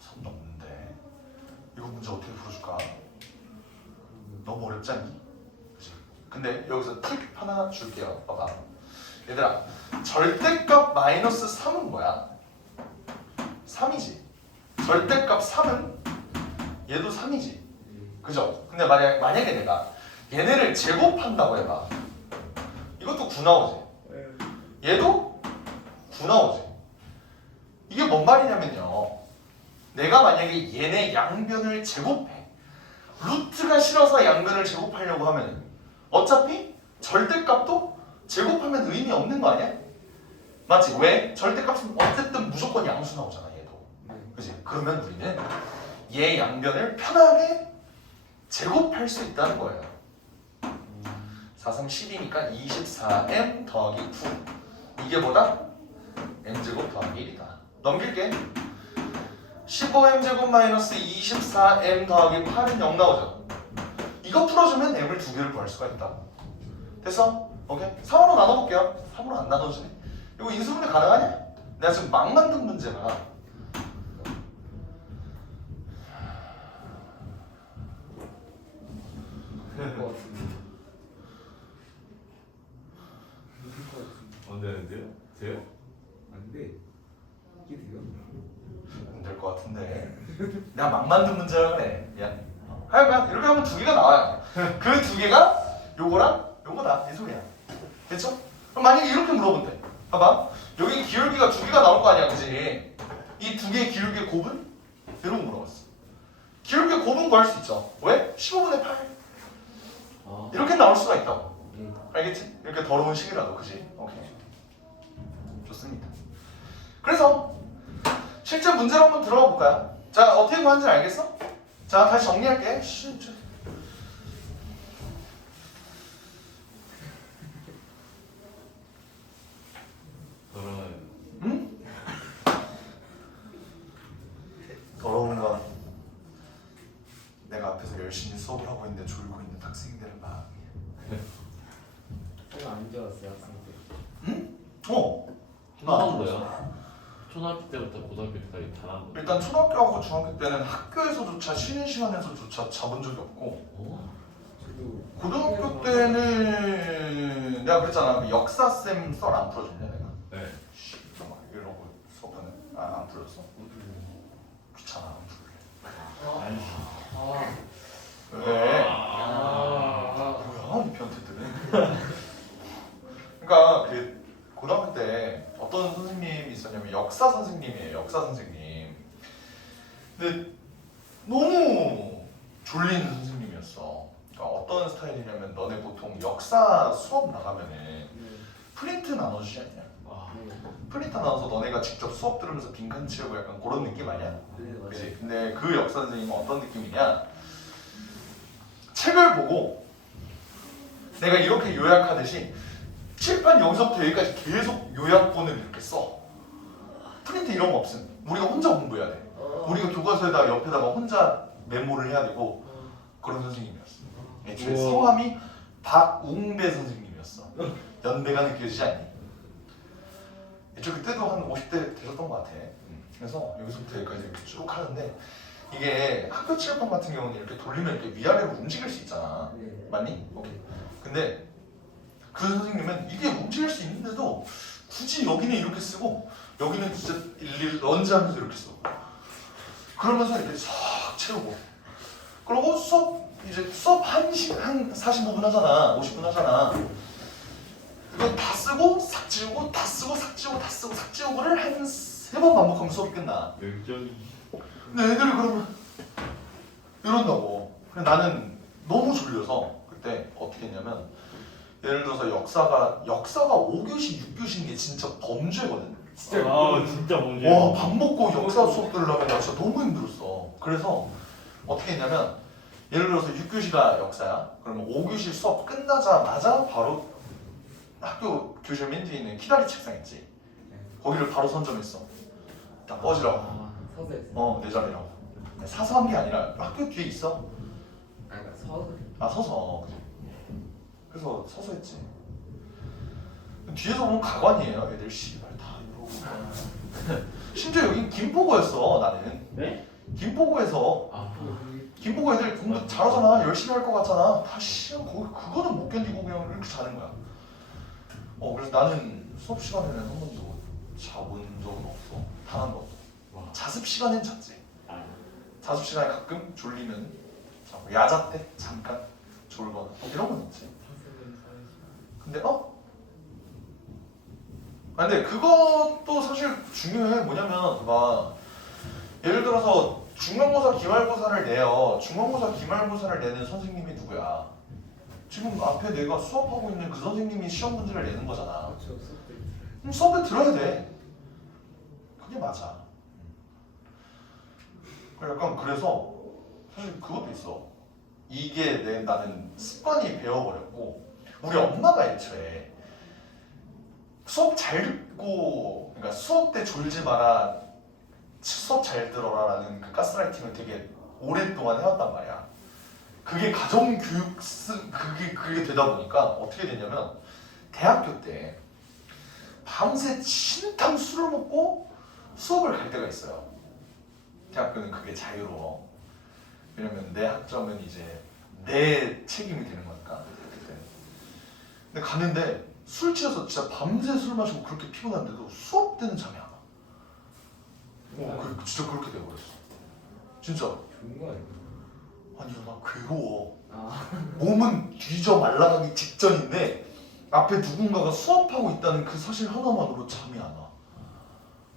선 넘는데 이거 문제 어떻게 풀어줄까? 너무 어렵지 않니? 그치? 근데 여기서 팁 하나 줄게요. 봐봐. 얘들아, 절대값 마이너스 3은 뭐야? 3이지. 절대값 3은 얘도 3이지. 그죠? 근데 만약에 내가 얘네를 제곱한다고 해봐. 이것도 9 나오지. 얘도 9 나오지. 이게 뭔 말이냐면요. 내가 만약에 얘네 양변을 제곱해. 루트가 싫어서 양변을 제곱하려고 하면 어차피 절대값도 제곱하면 의미 없는 거 아니야? 맞지? 왜? 절대값은 어쨌든 무조건 양수 나오잖아, 얘도. 그치? 그러면 우리는 얘 양변을 편하게 제곱할 수 있다는 거예요. 4, 3, 10이니까 24m 더하기 9. 이게 뭐다? m제곱 더하기 1이다. 넘길게. 15m제곱 마이너스 24m 더하기 8은 0 나오죠. 이거 풀어주면 m을 두 개를 구할 수가 있다. 됐어? 오케이? 3으로 나눠볼게요. 3으로 안 나눠지네. 이거 인수분해 가능하냐? 내가 지금 막 만든 문제라. 될것 같습니다. 될것 같습니다. 안 되는데요? 돼요? 안 돼. 이게 돼요? 안 될 것 같은데. 내가 막 만든 문제라 그래. 미안. 하여간 이렇게 하면 두 개가 나와요. 그 두 개가 요거랑 요거다. 이 소리야. 됐죠? 그럼 만약에 이렇게 물어본대. 봐봐. 여기 기울기가 두 개가 나올 거 아니야, 그지? 이 두 개의 기울기의 곱은? 이러고 물어봤어. 기울기의 곱은 구할 수 있죠. 왜? 15분의 8. 아, 이렇게 나올 수가 있다고. 네. 알겠지? 이렇게 더러운 식이라도, 그지? 오케이. 좋습니다. 그래서 실제 문제로 한번 들어가 볼까요? 자, 어떻게 구하는지 알겠어? 자, 다시 정리할게. 그러면 응? 더러운 건 내가 앞에서 열심히 수업을 하고 있는데 졸고 있는 학생들의 마음이야. 제가 안 좋았어요, 학생 때. 응? 어. 한 번도요? 초등학교 때부터 고등학교 때까지 다 나온 거예요? 일단 초등학교하고 중학교 때는 학교에서조차 쉬는 시간에서조차 자본 적이 없고 어? 저도 고등학교 때는 내가 그랬잖아. 그 역사쌤 썰 안 풀어줬냐 내가. 네. 막 이러고 수업하는 안 풀었어. 귀찮아 안 풀래. 아니. 아, 왜? 아, 뭐야 이 변태들은. 그러니까 그 고등학교 때 어떤 선생님이 있었냐면 역사 선생님이에요. 역사 선생님. 근데 너무 졸린 선생님이었어. 그러니까 어떤 스타일이냐면 너네 보통 역사 수업 나가면은 네. 프린트 나눠주지 않냐? 아. 네. 프린터 나와서 너네가 직접 수업 들으면서 빈칸 채우고 약간 그런 느낌 아니야? 네 맞아요. 그치? 근데 그 역사 선생님은 어떤 느낌이냐? 책을 보고 내가 이렇게 요약하듯이 칠판 여기서부터 여기까지 계속 요약본을 이렇게 써. 프린트 이런 거 없음. 우리가 혼자 공부해야 돼. 우리가 교과서에다가 옆에다가 혼자 메모를 해야 되고 그런 선생님이었어. 애초에 우와. 성함이 박웅배 선생님이었어. 연배가 느껴지지 않니? 애초에 그때도 한 50대 되셨던 것 같아. 그래서 여기서부터 여기까지 이렇게 쭉 하는데 이게 학교 칠판 같은 경우는 이렇게 돌리면 이렇게 위아래로 움직일 수 있잖아. 네. 맞니? 오케이. 근데 그 선생님은 이게 움직일 수 있는데도 굳이 여기는 이렇게 쓰고 여기는 진짜 일일이 런지하면서 이렇게 써. 그러면서 이렇게 싹 채우고 그리고 수업 한 45분 하잖아. 50분 하잖아. 이거 다 쓰고 싹 지우고 다 쓰고 싹 지우고 다 쓰고 싹 지우고를 한 3번 반복하면 수업이 끝나. 열정이. 근데 애들이 그러면 이런다고. 근데 나는 너무 졸려서 그때 어떻게 했냐면 예를 들어서 역사가 5교시, 6교시인 게 진짜 범죄거든. 진짜 진짜 뭔지. 와, 밥 먹고 역사 수업 들으려면 나 진짜 너무 힘들었어. 그래서 어떻게 했냐면 예를 들어서 6교시가 역사야. 그러면 5교시 수업 끝나자마자 바로 학교 교실 맨 뒤에 있는 키다리 책상 있지. 거기를 바로 선점했어. 딱 꺼지라고. 서서 했어요. 내 자리라고. 사서 한 게 아니라 학교 뒤에 있어. 그러니까 서서. 서서. 그래서 서서 했지. 뒤에서 보면 가관이에요. 애들 씨발 다 이러고. 심지어 여긴 김포고였어. 나는. 네? 김포고에서 김포고 애들 공부 잘하잖아. 열심히 할 것 같잖아. 다 씨발 거기 그거는 못 견디고 그냥 이렇게 자는 거야. 그래서 나는 수업 시간에는 한 번도 자본 적은 없어. 단 한 번도. 자습 시간엔 잤지. 자습 시간에 가끔 졸리면 자고 야자 때 잠깐 졸거나 이런 건 있지. 근데 근데 그것도 사실 중요해. 뭐냐면 막 예를 들어서 중간고사 기말고사를 내요. 중간고사 기말고사를 내는 선생님이 누구야? 지금 앞에 내가 수업하고 있는 그 선생님이 시험 문제를 내는 거잖아. 그렇죠. 수업도 그럼 수업을 들어야 돼. 그게 맞아. 약간 그래서 사실 그것도 있어. 이게 나는 습관이 배워버렸고 우리 엄마가 애초에 수업 잘 듣고 그러니까 수업 때 졸지 마라 수업 잘 들어라라는 그 가스라이팅을 되게 오랫동안 해왔단 말이야. 그게 가정교육 그게 되다 보니까 어떻게 됐냐면 대학교 때 밤새 진탕 술을 먹고 수업을 갈 때가 있어요. 대학교는 그게 자유로워. 왜냐면 내 학점은 이제 내 책임이 되는 거니까. 근데 갔는데 술 취해서 진짜 밤새 술 마시고 그렇게 피곤한데도 수업 때는 잠이 안 와. 진짜 그렇게 돼버렸어. 진짜. 좋은 거 아니에요? 아니 나 괴로워. 아. 몸은 뒤져 말라가기 직전인데 앞에 누군가가 수업하고 있다는 그 사실 하나만으로 잠이 안 와.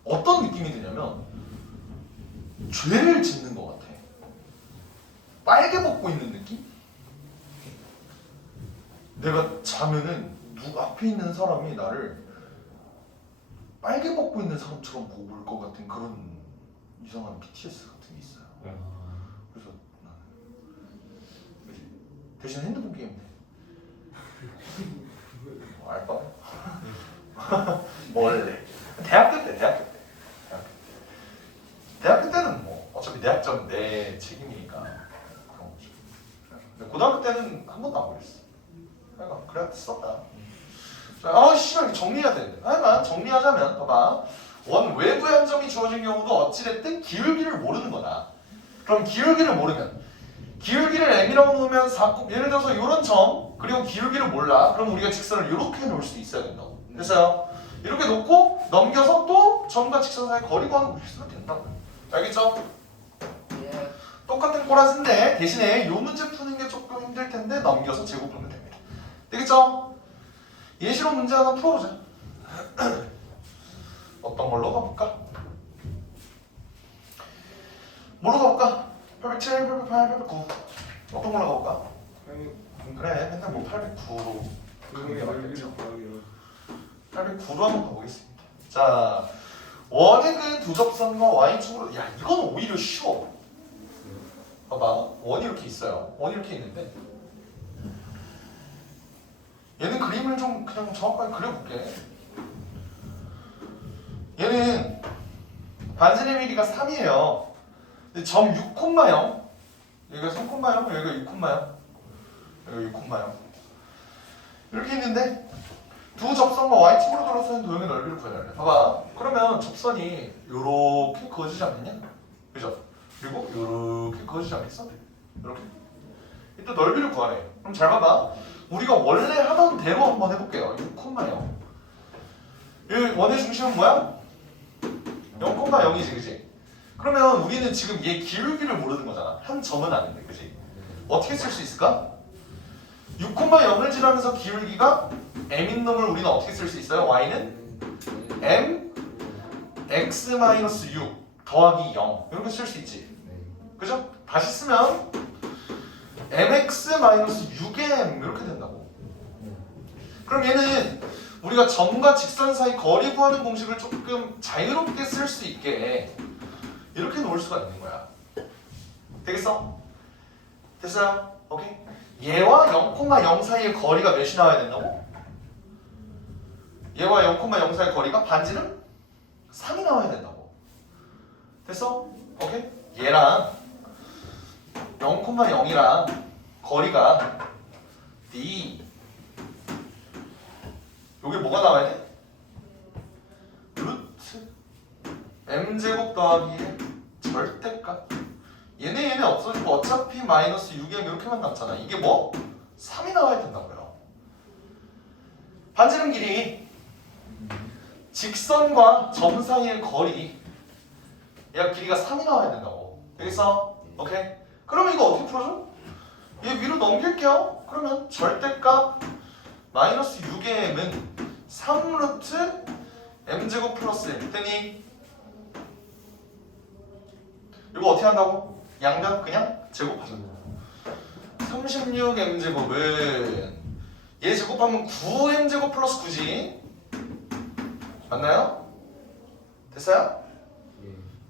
어떤 느낌이 드냐면 죄를 짓는 것 같아. 빨개 벗고 있는 느낌? 내가 자면은 앞에 있는 사람이 나를 빨개 벗고 있는 사람처럼 보고 올 것 같은 그런 이상한 BTS 같은 게 있어요. 그래서 대신 핸드폰 게임 해. 알바? 원래 대학교 때는 뭐 어차피 내 학점 내 책임이니까 그런 거죠. 근데 고등학교 때는 한 번도 안 그랬어. 그러니까 그래 썼다. 씨발 정리해야 되는데. 하여간 정리하자면 봐봐. 원 외부의 한 점이 주어진 경우도 어찌됐든 기울기를 모르는 거다. 그럼 기울기를 모르면 기울기를 m이라고 놓으면 예를 들어서 이런 점 그리고 기울기를 몰라. 그럼 우리가 직선을 이렇게 놓을 수 있어야 된다고. 됐어요? 이렇게 놓고 넘겨서 또 점과 직선 사이 거리 구하는 거 쓰면 된다고. 알겠죠? 예. 똑같은 꼬라지인데 대신에 이 문제 푸는 게 조금 힘들 텐데 넘겨서 제곱하면 됩니다. 되겠죠? 예시로 문제 하나 풀어보자. 어떤 걸로 가볼까? 뭘로 가볼까? 807, 808, 809 어떤 걸로 가볼까? 그래 맨날 뭐 809로 가는 게 맞겠죠. 809로 한번 가보겠습니다. 자 자, 원의 그 두 접선과 y축으로 야 이건 오히려 쉬워. 봐봐, 원이 이렇게 있어요. 원이 이렇게 있는데 얘는 그림을 좀 그냥 정확하게 그려볼게. 얘는 반지름의 길이가 3이에요. 근데 점 6,0 여기가 3,0 여기가 6,0 여기가 6,0 이렇게 있는데 두 접선과 y축으로 둘러싸인 도형의 넓이를 구해야 돼. 봐봐. 그러면 접선이 요렇게 그어지지 않겠냐? 그죠? 그리고 요렇게 그어지지 않겠어? 이렇게. 이때 넓이를 구하래. 그럼 잘 봐봐. 우리가 원래 하던 대로 한번 해볼게요. 6,0. 이 원의 중심은 뭐야? 0,0이지, 그지? 그러면 우리는 지금 얘 기울기를 모르는 거잖아. 한 점은 아닌데, 그지? 어떻게 쓸 수 있을까? 6,0을 지나면서 기울기가 m인 놈을 우리는 어떻게 쓸 수 있어요? y는 m x-6 더하기 0 이렇게 쓸 수 있지. 그죠? 다시 쓰면 mx-6m 이렇게 된다고. 그럼 얘는 우리가 점과 직선 사이 거리 구하는 공식을 조금 자유롭게 쓸 수 있게 이렇게 놓을 수가 있는 거야. 되겠어? 됐어요? 오케이? 얘와 0,0 사이의 거리가 몇이 나와야 된다고? 얘와 0,0 사이의 거리가 반지름 3이 나와야 된다고. 됐어? 오케이? 얘랑 0,0이랑 거리가 d 여기 뭐가 나와야 돼? 루트 m제곱 더하기의 절대값. 얘네 없어지고 어차피 마이너스 6m 이렇게만 남잖아. 이게 뭐? 3이 나와야 된다고요. 반지름 길이 직선과 점 사이의 거리 얘가 길이가 3이 나와야 된다고. 되겠어? 오케이? 그러면 이거 어떻게 풀어줘? 얘 위로 넘길게요. 그러면 절대값 마이너스 6의 m은 3루트 m제곱 플러스 1 됐니? 이거 어떻게 한다고? 양변 그냥 제곱하자. 36m제곱은 얘 제곱하면 9m제곱 플러스 9지. 맞나요? 됐어요?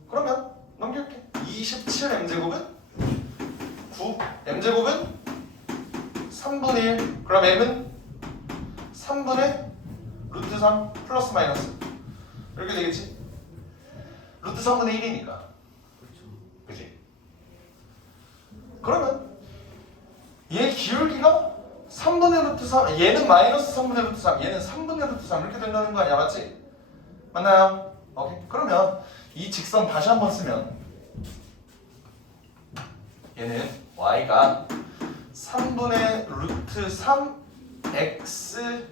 그러면 넘길게. 27m제곱은 9 m제곱은 3분의 1 그럼 m은 3분의 루트 3 플러스 마이너스 이렇게 되겠지? 루트 3분의 1이니까 그치? 그러면 얘 기울기가 3분의 루트 3 얘는 마이너스 3분의 루트 3 얘는 3분의 루트 3 이렇게 된다는 거 아니야 맞지? 맞나요? 오케이. 그러면 이 직선 다시 한번 쓰면 얘는 y가 3분의 루트 3 x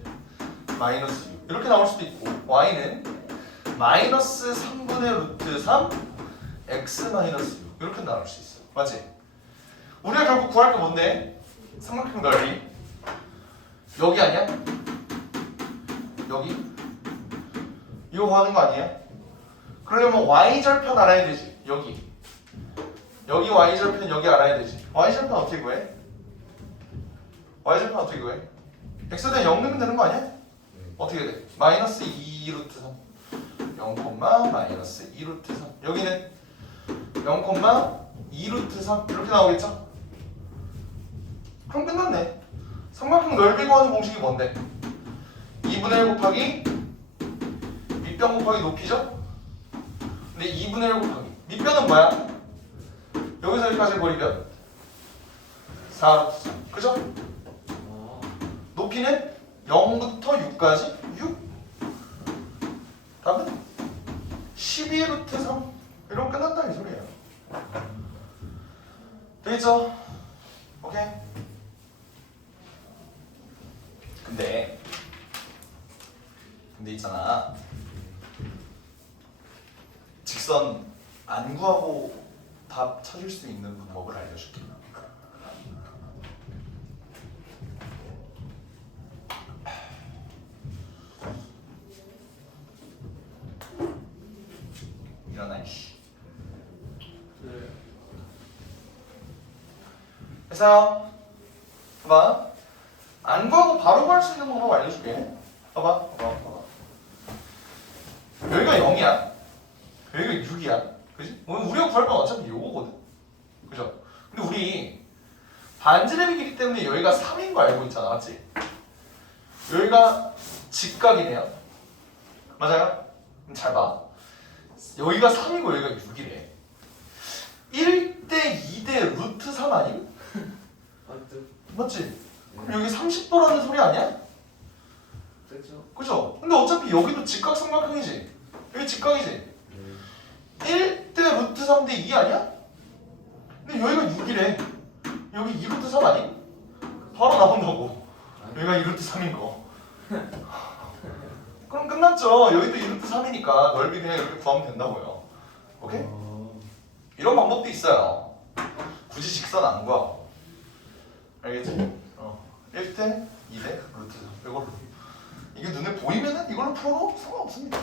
마이너스 6 이렇게 나올 수도 있고 y는 마이너스 3분의 루트 3 x 마이너스 6 이렇게 나올 수 있어. 맞지? 우리가 결국 구할 게 뭔데? 삼각형 넓이 여기 아니야? 여기? 이거 구하는 거 아니야? 그러려면 y절편 알아야 되지. 여기 y절편 여기 알아야 되지. y절편 어떻게 구해? y절편 어떻게 구해? x에 0 넣으면 되는 거 아니야? 어떻게 돼? 마이너스 2 루트 3 0, 마이너스 2 루트 3 여기는 0, 2 루트 3 이렇게 나오겠죠? 그럼 끝났네. 삼각형 넓이 구하는 공식이 뭔데? 2분의 1 곱하기 밑변 곱하기 높이죠? 근데 2분의 1 곱하기 밑변은 뭐야? 여기서 여기까지 거리 몇? 4 루트 3 그죠? 높이는 0부터 6까지 6 답은 12 루트 3 이러면 끝났다 이 소리예요. 되겠죠? 오케이? 근데 있잖아 직선 안 구하고 답 찾을 수 있는 방법을 알려줄게. 일어나 이씨. 됐어요? 봐봐. 안 구하고 바로 구할 수 있는 방법 알려줄게. 봐봐. 0이야. 여기가 6이야. 그지? 우리가 구할 건 어차피 요거거든. 그죠? 근데 우리 반지름이기 때문에 여기가 3인 거 알고 있잖아. 맞지? 여기가 직각이네요. 맞아요? 그럼 잘 봐. 여기가 3이고 여기가 6이래. 1대 2대 루트 3 아님? 맞죠? 맞지? 그럼 여기 30도라는 소리 아니야? 그렇죠? 그죠? 근데 어차피 여기도 직각삼각형이지. 여기 직각이지. 네. 1대 루트 3대 2 아니야? 근데 여기가 6이래. 여기 2 루트 3 아니? 바로 나온다고. 여기가 2 루트 3인 거. 그럼 끝났죠. 여기도 2 루트 3이니까 넓이 그냥 이렇게 구하면 된다고요. 오케이? 이런 방법도 있어요. 굳이 직선 안 구하고. 알겠지? 1대 2대 루트 3. 이걸로. 이게 눈에 보이면은 이걸로 풀어도 상관없습니다.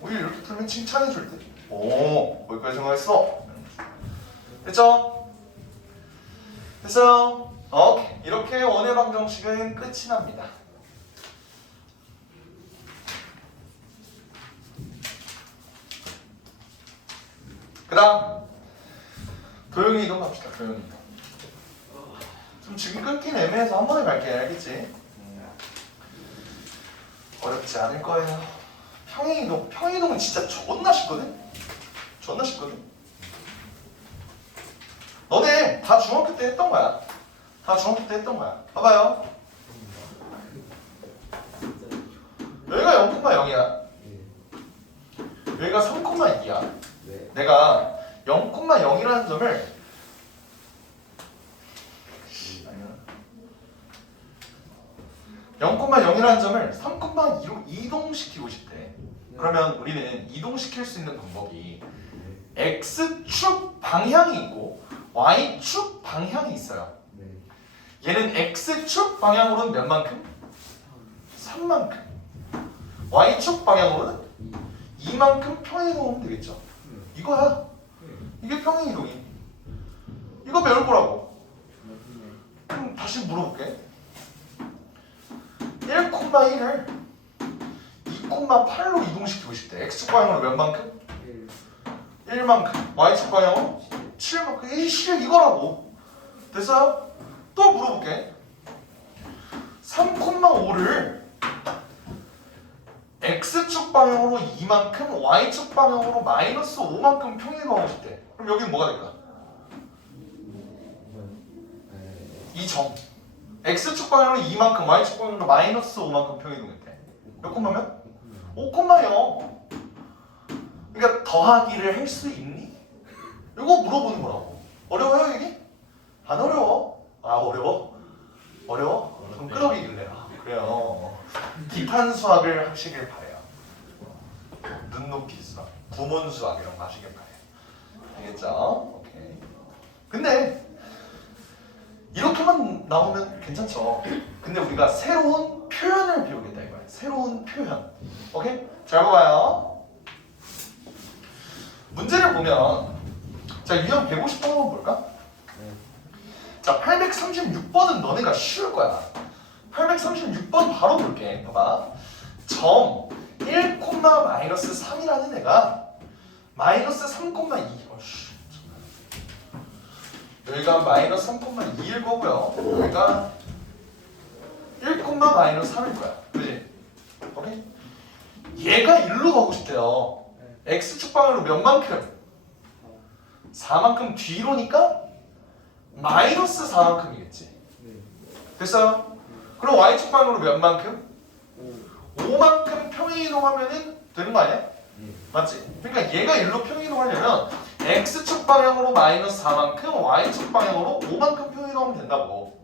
오히려 이렇게 풀면 칭찬해 줄 때. 오, 거기까지 생각했어. 됐죠? 됐어요? 오케이. 이렇게 원의 방정식은 끝이 납니다. 그 다음 도형이 이동 갑시다. 도형이 이동. 좀 지금 끊긴 애매해서 한 번에 갈게. 알겠지? 어렵지 않을 거예요. 평행이동. 평행이동은 진짜 존나 쉽거든? 존나 쉽거든? 너네 다 중학교 때 했던 거야. 다 중학교 때 했던 거야. 봐봐요. 여기가 0,0이야. 여기가 3,2야. 네. 내가 0,0이라는 점을 0,0이라는 점을 3,2로 이동시키고 싶대. 그러면 우리는 이동시킬 수 있는 방법이 x축 방향이 있고 y축 방향이 있어요. 네. 얘는 x축 방향으로는 몇 만큼? 3만큼. y축 방향으로는 2만큼 평행이동하면 되겠죠. 이거야. 이게 평행이동이. 이거 배울 거라고. 그럼 다시 물어볼게. 1,1을 2,8로 이동시키고 싶대. x축 방향으로 몇 만큼? 1만큼. y축 방향으로 7만큼. 이 실 이거라고. 됐어요? 또 물어볼게. 3,5를 x축 방향으로 2만큼, y축 방향으로 마이너스 5만큼 평행이동하고 싶대. 그럼 여기는 뭐가 될까? 이 점. x축 방향으로 2만큼, y축 방향으로 마이너스 5만큼 평행이동했대. 몇 콤마면? 5,0. 그러니까 더하기를 할 수 있니? 이거 물어보는 거라고. 어려워요 이게? 안 어려워. 아 어려워? 어려워? 좀 끄덕이길래. 아, 그래요. 기판 수학을 하시길 바래요. 눈높이 수학, 구문 수학 이런 거 하시길 바래요. 알겠죠? 오케이. 근데 이렇게만 나오면 괜찮죠. 근데 우리가 새로운 표현을 배우겠다 이거야. 새로운 표현. 오케이? 잘 봐봐요. 문제를 보면 자 유형 150번 한번 볼까? 자 836번은 너네가 쉬울 거야. 836번 바로 볼게. 봐봐. 점 1,-3이라는 애가 마이너스 3,2. 여기가 마이너스 3,2일 거고요. 여기가 1,-3일 거야. 그지? 오케이? 얘가 1로 가고 싶대요. x축 방향으로 몇 만큼? 4만큼 뒤로니까 마이너스 4만큼이겠지. 됐어요? 그럼 y축 방향으로 몇 만큼? 5만큼 평행이동하면은 되는 거 아니야? 맞지? 그러니까 얘가 1로 평행이동하려면 x축 방향으로 마이너스 4만큼 y축 방향으로 5만큼 평행이동하면 된다고.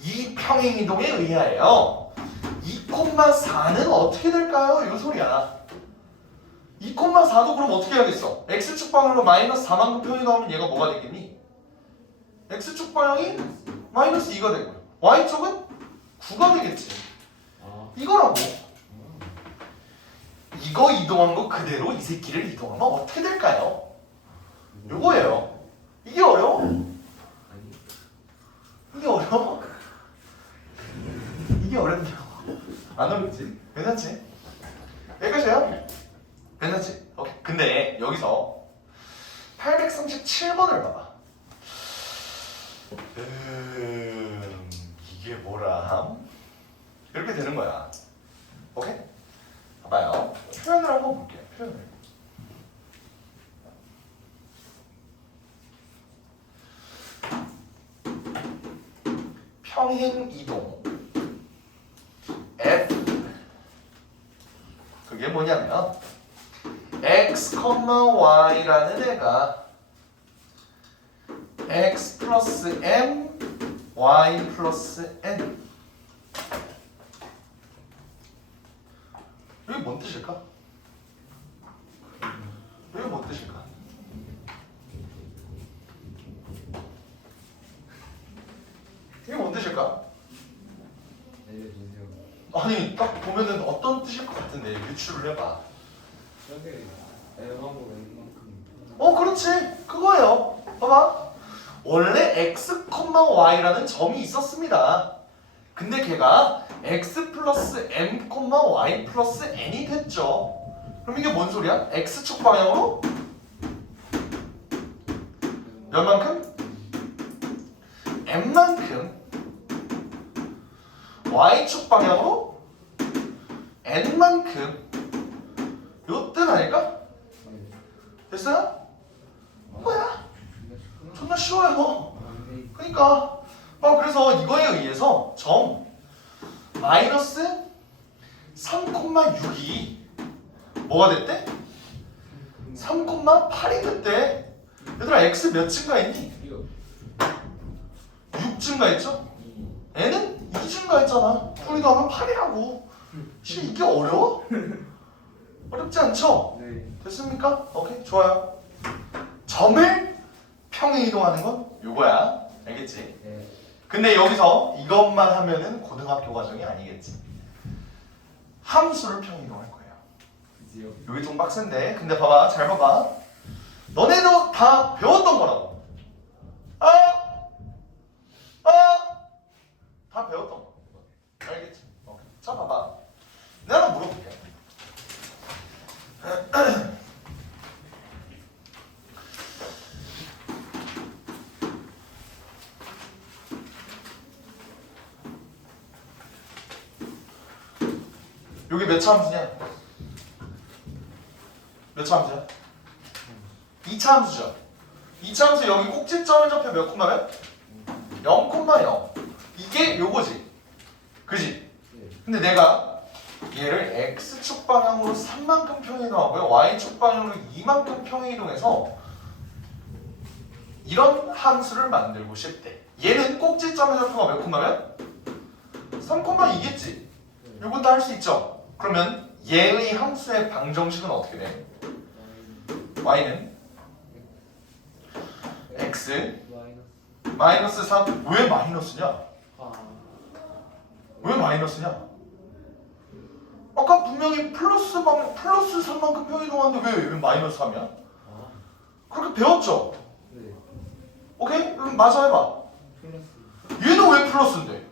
이 평행이동에 의하여 2,4는 어떻게 될까요? 이 소리야. 2,4도 그럼 어떻게 해야겠어? x축 방향으로 마이너스 4만큼 평행이동하면 얘가 뭐가 되겠니? x축 방향이 마이너스 2가 되고요. y축은 9가 되겠지. 이거라고. 이거 이동한 거 그대로 이 새끼를 이동하면 어떻게 될까요? 요거예요. 이게 어려워? 이게 어려워? 이게 어렵냐고. 안 어렵지? 괜찮지? 여기까지야. 괜찮지? 오케이. 근데 여기서 837번을 봐봐. 이게 뭐람? 이렇게 되는 거야. 오케이? 봐봐요. 표현을 한번 볼게요. 표현을. 평행 이동 F 그게 뭐냐면 x, y라는 애가 x 플러스 m, y 플러스 n 이게 뭔 뜻일까? 이게 뭔 뜻일까? 이게 뭔 뜻일까? 알려주세요. 아니 딱 보면은 어떤 뜻일 것 같은데 유추를 해봐. 저게 L하고 N만큼. 그렇지 그거예요. 봐봐 원래 x, y라는 점이 있었습니다. 근데 걔가 x 플러스 m, y 플러스 n이 됐죠. 그럼 이게 뭔 소리야? x축 방향으로 몇만큼? m만큼 y축 방향으로 n만큼 요 뜻 아닐까? 됐어요? 뭐야? 존나 쉬워요. 그러니까 그래서 이거에 의해서 점 마이너스 3,6이 뭐가 됐대? 3,8이 됐대. 얘들아 x 몇 증가했니? 6 증가했죠? n은 2 증가했잖아. 둘이 더하면 8이라고. 이게 어려워? 어렵지 않죠? 네. 됐습니까? 오케이 좋아요. 점을 평행 이동하는 건 요거야. 알겠지? 네. 근데 여기서 이것만 하면은 고등학교 과정이 아니겠지. 함수를 평행 이동할 거예요. 그지요. 여기 좀 빡센데. 근데 봐봐 잘 봐봐. 너네도 다 배웠던 거라고. 다 배웠던 거. 알겠지? 오케이. 자 봐봐. 내가 하나 물어볼게. 여기 몇 차 함수냐? 몇 차 함수야? 2차 함수죠. 2차 함수 여기 꼭지점을 접해 몇 콤마면? 0,0. 이게 요거지. 그지? 네. 근데 내가 얘를 x축 방향으로 3만큼 평행 이동하고요. y축 방향으로 2만큼 평행 이동해서 이런 함수를 만들고 싶대. 얘는 꼭지점의 좌표가 몇 콤마면? 3,2겠지? 요건 다 할 수 있죠? 그러면 얘의 함수의 방정식은 어떻게 돼? y는 x 마이너스 3. 왜 마이너스냐? 왜 마이너스냐? 아까 분명히 플러스 3만큼 평행 이동하는데 왜 마이너스 3이야? 그렇게 배웠죠? 네. 오케이? 그럼 마저 해봐. 플러스. 얘는 왜 플러스인데?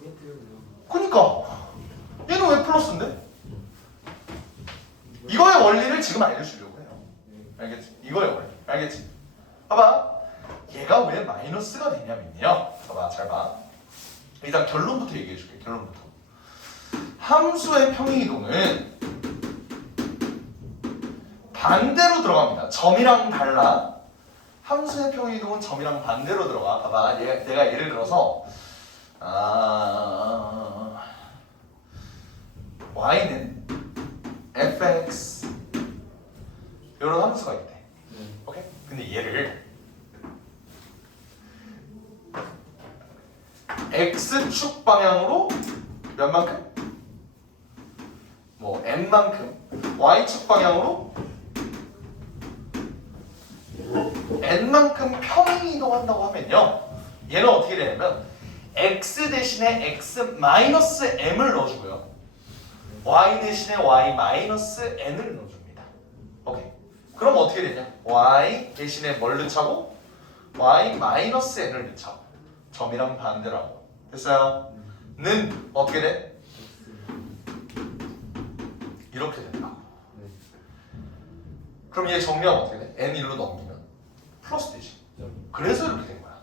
그렇대요. 그니까 얘는 왜 플러스인데? 이거의 원리를 지금 알려주려고 해요. 알겠지? 이거의 원리. 알겠지? 봐봐. 얘가 왜 마이너스가 되냐면요. 봐봐. 잘 봐. 일단 결론부터 얘기해줄게. 결론부터. 함수의 평행이동은 반대로 들어갑니다. 점이랑 달라. 함수의 평행이동은 점이랑 반대로 들어가. 봐봐. 내가 예를 들어서 y는 fx 이런 함수가 있대. 오케이? 근데 얘를 x축 방향으로 몇만큼? 뭐 n만큼 y축 방향으로 n만큼 평행 이동한다고 하면요. 얘는 어떻게 되냐면 x 대신에 x 마이너스 m을 넣어주고요. y 대신에 y 마이너스 n을 넣어줍니다. 오케이. 그럼 어떻게 되냐? y 대신에 뭘 넣자고? y 마이너스 n을 넣자고. 점이랑 반대라고. 됐어요? 는 어떻게 돼? 이렇게 된다고. 그럼 얘 정리하면 어떻게 돼? n 1로 넘기면 플러스 되지. 그래서 이렇게 된 거야.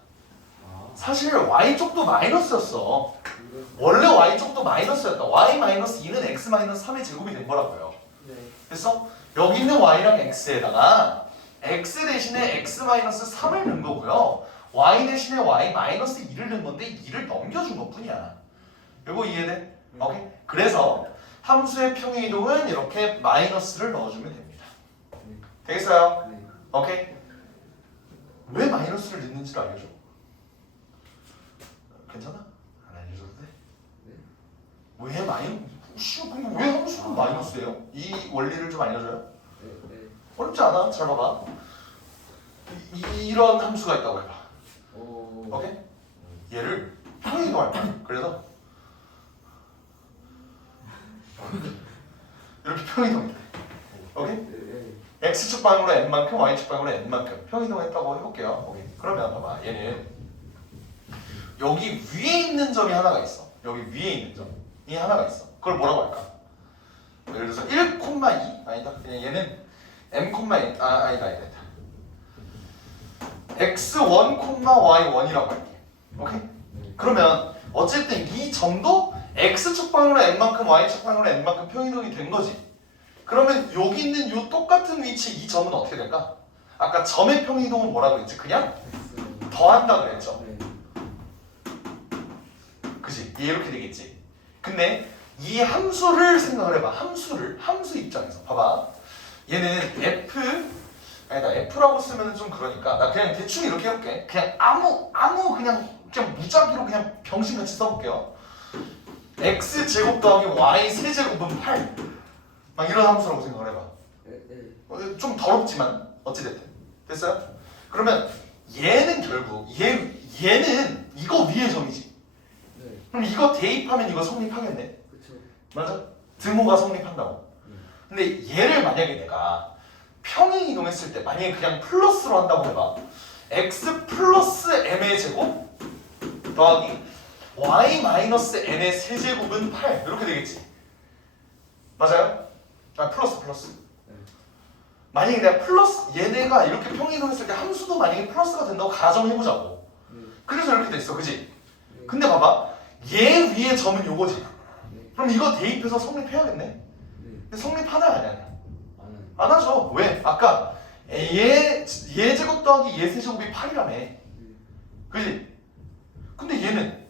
아, 사실 y쪽도 마이너스였어. 이거 원래 y쪽도 마이너스였다. y 마이너스 2는 x 마이너스 3의 제곱이 된 거라고요. 네. 됐어? 여기 있는 y랑 x에다가 x 대신에 x 마이너스 3을 넣은 거고요. y 대신에 y 마이너스 2를 넣은 건데 2를 넘겨준 것 뿐이야. 이거 이해돼? 오케이? 그래서 함수의 평행이동은 이렇게 마이너스를 넣어주면 됩니다. 되겠어요? 네. 오케이? 왜 마이너스를 넣는지를 알려줘. 괜찮아? 안 알려줘도 돼? 네. 왜 마이너스? 근데 왜 함수가 마이너스예요? 이 원리를 좀 알려줘요. 네. 네. 어렵지 않아. 잘 봐봐. 이런 함수가 있다고 해봐. 오. 오케이? 얘를 평행이동할 거야. 그래서 이렇게 평행이동해. 오케이? 네. 네. x축 방향으로 n만큼, y축 방향으로 n만큼 평행이동했다고 해볼게요. 오케이. 그러면 봐봐. 얘는 여기 위에 있는 점이 하나가 있어. 여기 위에 있는 점이 하나가 있어. 그걸 뭐라고 할까? 예를 들어서 1,2 아니다. 그냥 얘는 m,n 아니다. x1, y1이라고 할게. 오케이? 그러면 어쨌든 이 점도 x축 방향으로 n만큼, y축 방향으로 n만큼 평행이동이 된 거지. 그러면 여기 있는 요 똑같은 위치 이 점은 어떻게 될까? 아까 점의 평행이동은 뭐라고 했지? 그냥 X. 더한다 그랬죠. 네. 그지? 얘 이렇게 되겠지. 근데 이 함수를 생각을 해봐. 함수 입장에서 봐봐. 얘는 아니다. f라고 쓰면 좀 그러니까 나 그냥 대충 이렇게 해볼게. 그냥 아무 그냥 무작위로 그냥 병신같이 써볼게요. x 제곱 더하기 y 세제곱은 8. 막 이런 함수라고 생각을 해봐. 네. 네. 좀 더럽지만 어찌됐든 됐어요? 그러면 얘는 결국 얘는 이거 위의 점이지. 네. 그럼 이거 대입하면 이거 성립하겠네. 그쵸. 맞아? 등호가 성립한다고. 근데 얘를 만약에 내가 평행 이동했을 때 만약에 그냥 플러스로 한다고 해봐. x 플러스 m의 제곱 더하기 y 마이너스 n의 세제곱은 8 이렇게 되겠지. 맞아요? 아 플러스. 네. 만약에 내가 플러스 얘네가 이렇게 평행 이동했을 때 함수도 만약에 플러스가 된다고 가정해보자고. 네. 그래서 이렇게 됐어, 그지? 네. 근데 봐봐, 얘 위의 점은 요거지. 네. 그럼 이거 대입해서 성립해야겠네. 네. 근데 성립하나 안 하냐? 안 안 하죠. 왜? 아까 얘 제곱 더하기 얘 세제곱이 8이라며. 네. 그지? 근데 얘는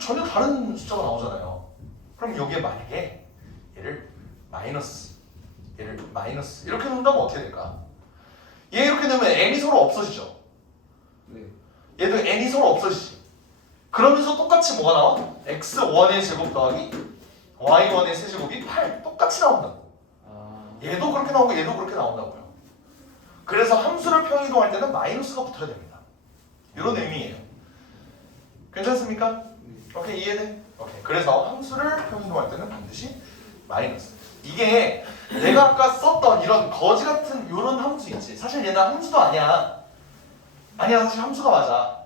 전혀 다른 숫자가 나오잖아요. 그럼 여기에 만약에 얘를 마이너스 이렇게 놓는다면 어떻게 될까? 얘 이렇게 넣으면 n이 서로 없어지죠. 네. 얘도 n이 서로 없어지지. 그러면서 똑같이 뭐가 나와? x1의 제곱 더하기 y1의 세제곱이 8 똑같이 나온다고. 아. 얘도 그렇게 나오고 얘도 그렇게 나온다고요. 그래서 함수를 평행이동할 때는 마이너스가 붙어야 됩니다. 이런 의미예요. 괜찮습니까? 네. 오케이, 이해돼? 오케이. 그래서 함수를 평행이동할 때는 반드시 마이너스. 이게 내가 아까 썼던 이런 거지 같은 이런 함수 있지. 사실 얘는 함수도 아니야. 사실 함수가 맞아.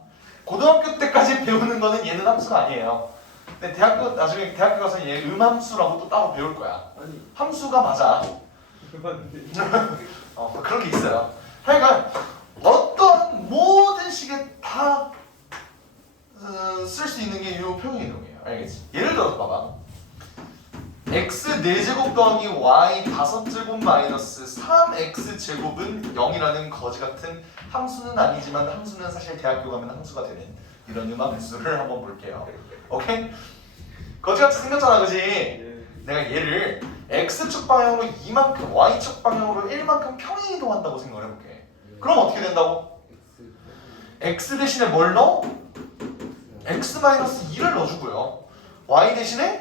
고등학교 때까지 배우는 거는 얘는 함수가 아니에요. 근데 나중에 대학교 가서 얘 음함수라고 또 따로 배울 거야. 아니. 함수가 맞아. 그만데. 그런 게 있어요. 하여간 어떤 모든 식에 다 쓸 수 있는 게 이 평행이동이에요. 알겠지? 예를 들어서 봐봐. x 4제곱 더하기 y 5제곱 마이너스 3x 제곱은 0이라는 거지 같은 함수는 아니지만 함수는 사실 대학교 가면 함수가 되는 이런 음함수를 한번 볼게요. 오케이? 거지같이 생겼잖아, 그지? 네. 내가 얘를 x축 방향으로 2만큼, y축 방향으로 1만큼 평행 이동한다고 생각을 해볼게. 그럼 어떻게 된다고? x 대신에 뭘 넣어? x-2를 넣어주고요. y 대신에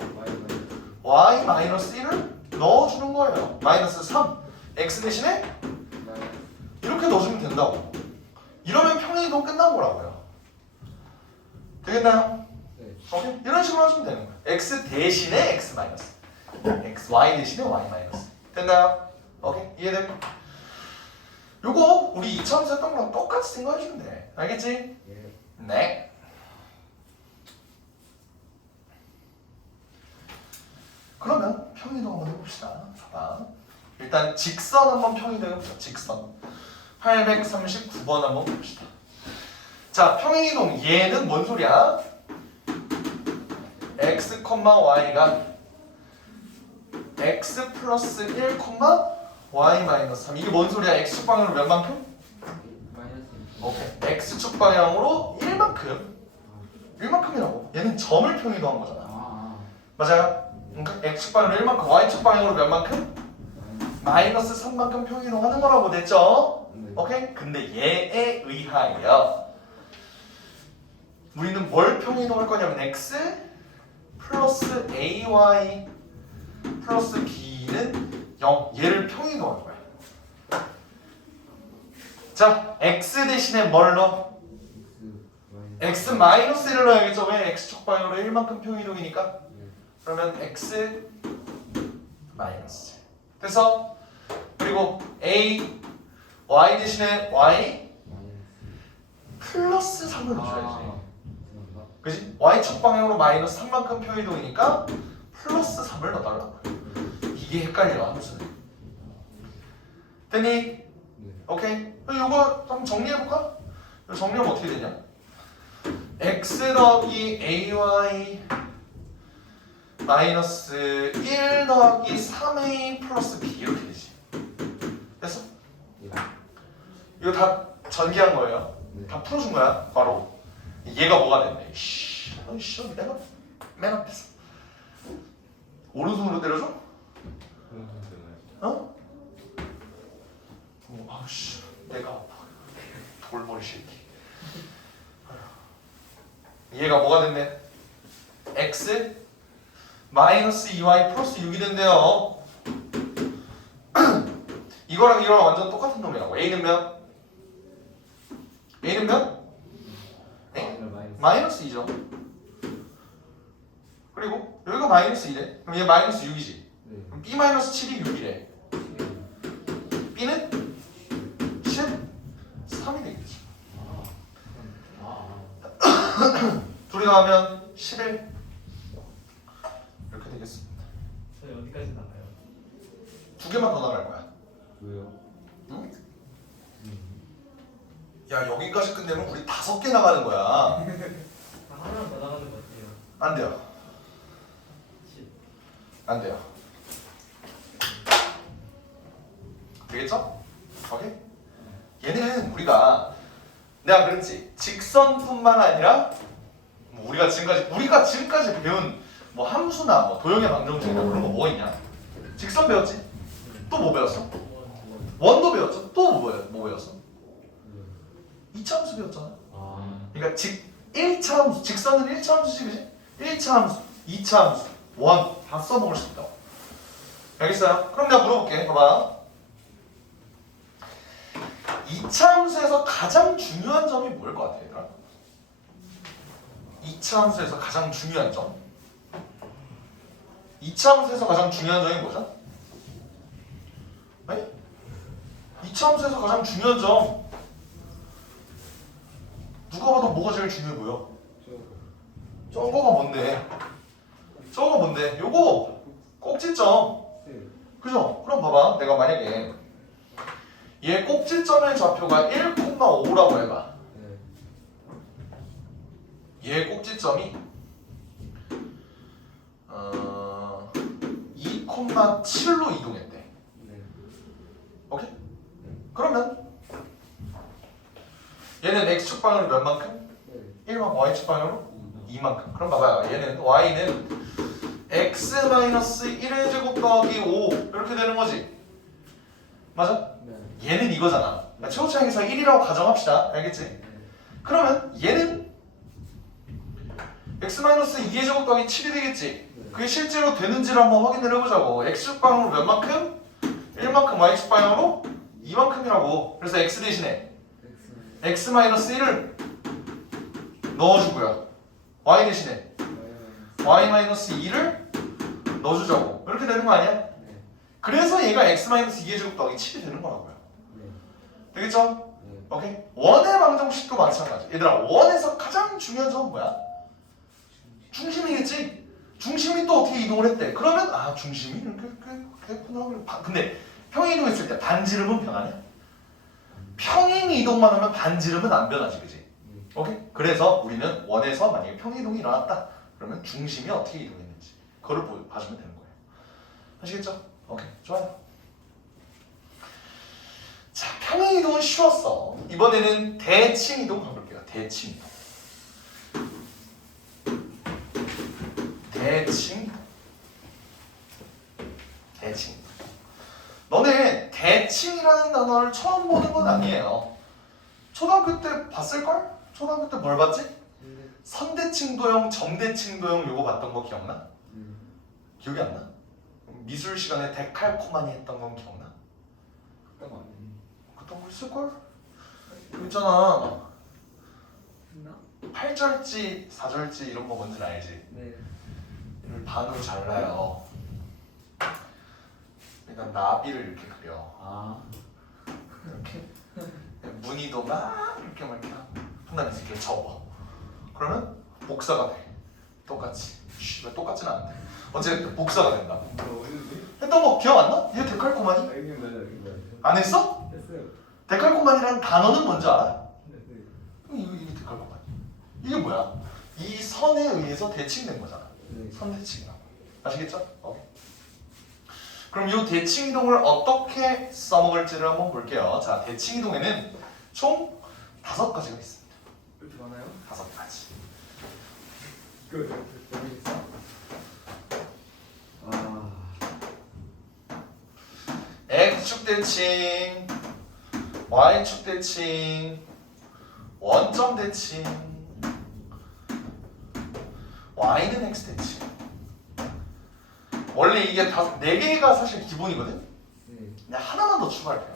y-1을 넣어주는 거예요. 마이너스 3. x 대신에 이렇게 넣어주면 된다고. 이러면 평행 이동 끝난 거라고요. 되겠나요? 네. 오케이? 이런 식으로 하시면 되는 거예요. x 대신에 x 마이너스, x y 대신에 y 마이너스. 됐나요? 오케이? 이해되면? 요거 우리 2차원에서 했던 거랑 똑같이 생각해주면 돼. 알겠지? 예. 네. 그러면 평행이동 한번 해봅시다. 봐봐. 일단 직선 한번 평이동해 봅시다. 직선 839번 한번 봅시다. 자, 평행이동 얘는 뭔 소리야? x, y가 x 플러스 1, y 마이너스 3. 이게 뭔 소리야? x축 방향으로 몇 만큼? 마이너스. 오케이. x축 방향으로 1만큼. 1만큼이라고. 얘는 점을 평이동한 거잖아. 맞아요? 그러니까 x축 방향으로 1만큼, y축 방향으로 몇 만큼? 마이너스 3만큼 평이동하는 거라고 됐죠? 네. 오케이? 근데 얘에 의하여 우리는 뭘 평이동할 거냐면 x 플러스 ay 플러스 b는 0. 얘를 평이동할 거야. 자, x 대신에 뭘 넣어? x 마이너스 1을 넣어야겠죠? 왜? x축 방향으로 1만큼 평이동이니까. 그러면 x 마이너스. 그래서 그리고 a y 대신에 y 플러스 3을 넣어줘야지. 그지? y축 방향으로 마이너스 3만큼 평이동이니까 플러스 3을 넣어달라고. 이게 헷갈려 함수는. 됐니? 네. 오케이. 그럼 이거 한번 정리해볼까? 이거 정리하면 어떻게 되냐? x 더하기 ay 마이너스 1 더하기 3a 플러스 b 이렇게 되지. 됐어? 네. 이거 다 전개한 거예요. 네. 다 풀어준 거야. 바로 얘가 뭐가 됐네. 내가 맨 앞에서 오른손으로 때려줘? 어? 아우씨 내가 아파. 돌머리 새끼. 얘가 뭐가 됐네? x 마이너스 2y 플러스 6이 된대요. 이거랑 이거랑 완전 똑같은 놈이라고. a는 몇? a는 몇? 마이너스 2죠. 그리고 여기가 마이너스 2래. 그럼 얘 마이너스 6이지. 그럼 b 마이너스 7이 6이래. b는 13이 되겠지. 둘이 나오면 11 이렇게 되겠습니다. 저희 어디까지 나가요? 두 개만 더 나갈 거야. 왜요? 응? 야 여기까지 끝내면 우리 5개 나가는 거야. 하나 더 나가는 것 같아요. 안 돼요. 10. 안 돼요. 되겠죠? 오케이? 얘는 우리가 내가 그랬지 직선뿐만 아니라 뭐 우리가 지금까지 배운 뭐 함수나 뭐 도형의 방정식이나 그런 거 뭐 있냐? 직선 배웠지? 또 뭐 배웠어? 원도 배웠죠? 또 뭐 배웠어? 2차 함수 배웠잖아. 그러니까 1차 함수, 직선은 1차 함수지, 그지? 1차 함수, 2차 함수, 원 다 써먹을 수 있다고. 알겠어요? 그럼 내가 물어볼게. 봐봐. 2차 함수에서 가장 중요한 점이 뭐일 것 같아, 얘들아? 2차 함수에서 가장 중요한 점. 2차 함수에서 가장 중요한 점이 뭐죠? 네? 2차 함수에서 가장 중요한 점. 누가 봐도 뭐가 제일 중요해 보여? 저거가 뭔데? 저거가 뭔데? 요거 꼭지점. 그죠? 그럼 봐봐. 내가 만약에 얘 꼭지점의 좌표가 1,5라고 해봐. 얘 꼭지점이 2,7로 이동했대. 오케이? 그러면 얘는 x축 방향으로 몇 만큼? 1만큼. y축 방향으로 2만큼. 그럼 봐봐요. 얘는 y는 x-1의 제곱 더하기 5 이렇게 되는 거지. 맞아? 얘는 이거잖아. 최고차항에서 1이라고 가정합시다. 알겠지? 그러면 얘는 x-2의 제곱 더하기 7이 되겠지. 그게 실제로 되는지를 한번 확인을 해보자고. x축 방향으로 몇 만큼? 1만큼. y축 방향으로 2만큼이라고. 그래서 x 대신에 x-1을 넣어주고요. y 대신에 y-2를 넣어주자고. 이렇게 되는 거 아니야? 그래서 얘가 x-2의 제곱 더하기 7이 되는 거라고요. 되겠죠? 오케이? 원의 방정식도 마찬가지. 얘들아, 원에서 가장 중요한 점은 뭐야? 중심이겠지? 중심이 또 어떻게 이동을 했대? 그러면 중심이 이렇게 했구나. 근데 평행이동했을 때 반지름은 변하냐? 평행이동만 하면 반지름은 안 변하지, 그지? 오케이? 그래서 우리는 원에서 만약에 평행이동이 일어났다 그러면 중심이 어떻게 이동했는지 그걸 봐주면 되는 거예요. 아시겠죠? 오케이, 좋아요. 자, 평행이동은 쉬웠어. 이번에는 대칭이동 가볼게요. 대칭이동. 대칭. 너네 대칭이라는 단어를 처음 보는 건 아니에요. 초등학교 때 봤을걸? 초등학교 때 뭘 봤지? 선대칭도형, 점대칭도형 요거 봤던 거 기억나? 기억이 안 나? 미술 시간에 데칼코마니 했던 건 기억나? 그딴 거 아니에요. 그딴 거 있을걸? 그 있잖아. 했나? 8절지, 4절지 이런 거 뭔지 알지? 네. 이걸 반으로 잘라요. 그러니까 나비를 이렇게 그려. 아. 이렇게 무늬도 막 이렇게 하고 한다음에 이렇게 접어. 그러면 복사가 돼. 똑같이. 왜 똑같지는 않은데. 어쨌든 복사가 된다. 어디지? 했던 거 기억 안 나? 이게 데칼코마니? 여기 맞아, 여기 맞아. 안 했어? 했어요. 데칼코마니라는 단어는 뭔지 알아? 네. 이게 데칼코마니. 이게 뭐야? 이 선에 의해서 대칭된 거잖아. 네. 선대칭이라고. 아시겠죠? 오케이. 그럼 이 대칭이동을 어떻게 써먹을지를 한번 볼게요. 자, 대칭이동에는 총 5가지가 있습니다. 이렇게 많아요? 5가지. 여기 있어? 아. X축 대칭, Y축 대칭, 원점 대칭, Y는 X 대칭. 원래 이게 4개가 사실 기본이거든? 네. 그냥 하나만 더 추가할게요.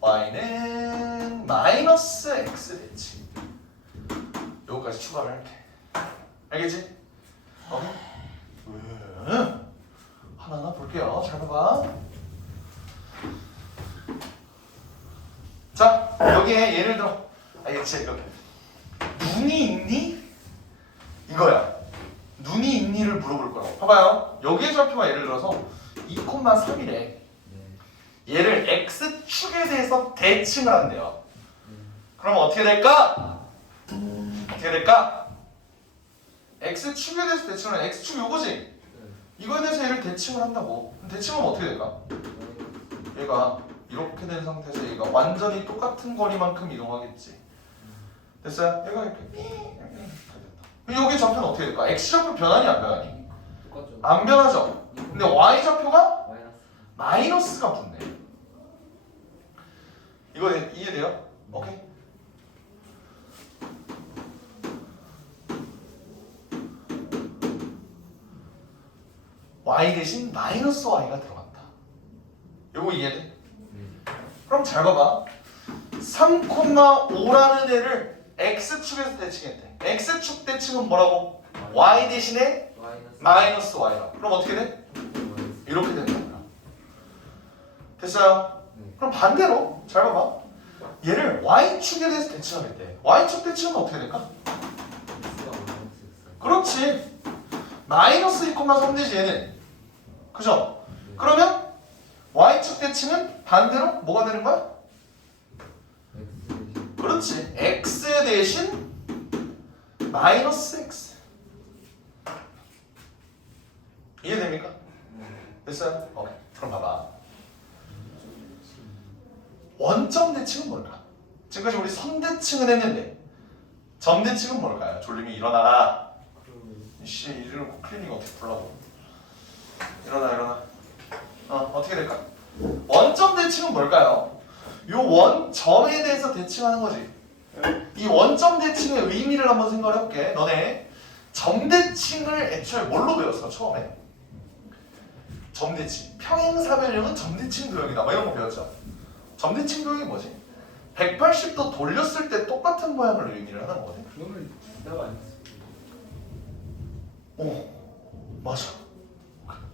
Y는 마이너스 X 대칭. 요거까지 추가를 할게. 알겠지? 오케이? 하나하나 볼게요. 잘 봐봐. 자, 여기에 예를 들어 진짜 여기 눈이 있니? 이거야. 눈이 있니를 물어볼 거라고. 봐봐요. 여기의 좌표가 예를 들어서 2,3이래. 네. 얘를 X축에 대해서 대칭을 한대요. 그럼 어떻게 될까? 어떻게 될까? X축에 대해서 대칭을 해. X축 요거지? 이거에 대해서 얘를 대칭을 한다고. 대칭하면 어떻게 될까? 얘가 이렇게 된 상태에서 얘가 완전히 똑같은 거리만큼 이동하겠지. 됐어요? 얘가 이렇게 됐다. 여기 좌표는 어떻게 될까? X좌표 변하니 안 변하니? 똑같죠. 안 변하죠? 근데 Y좌표가 마이너스. 마이너스가 붙네. 이거 이해돼요? 오케이? Y 대신 마이너스 Y가 들어간다. 이거 이해돼? 네. 그럼 잘 봐봐. 3,5라는 애를 X축에서 대칭했대. X축 대칭은 뭐라고? Y 대신에 마이너스. 마이너스 Y라. 그럼 어떻게 돼? 마이너스. 이렇게 되는 거야. 됐어요? 네. 그럼 반대로 잘 봐봐. 얘를 Y축에 대해서 대칭하겠대. Y축 대칭은 어떻게 될까? X가 마이너스 X. 그렇지. 마이너스 2,3 되지 얘는. 그죠? 그러면 Y축 대칭은 반대로 뭐가 되는 거야? X 대신. 그렇지. X 대신 마이너스 X. 이해됩니까? 됐어요? 오케이. 그럼 봐봐. 원점 대칭은 뭘까? 지금까지 우리 선 대칭은 했는데 점 대칭은 뭘까요? 졸림이 일어나라. 씨, 이리로 클리닝 어떻게 풀라고? 일어나. 어떻게 될까? 원점 대칭은 뭘까요? 요 원점에 대해서 대칭하는 거지. 이 원점 대칭의 의미를 한번 생각을 해볼게. 너네 점 대칭을 애초에 뭘로 배웠어? 처음에? 점 대칭. 평행사변형은 점 대칭 도형이다. 뭐 이런 거 배웠죠? 점 대칭 도형이 뭐지? 180도 돌렸을 때 똑같은 모양을 의미를 하는 거거든. 그거는 나가 아니었어. 오, 맞아.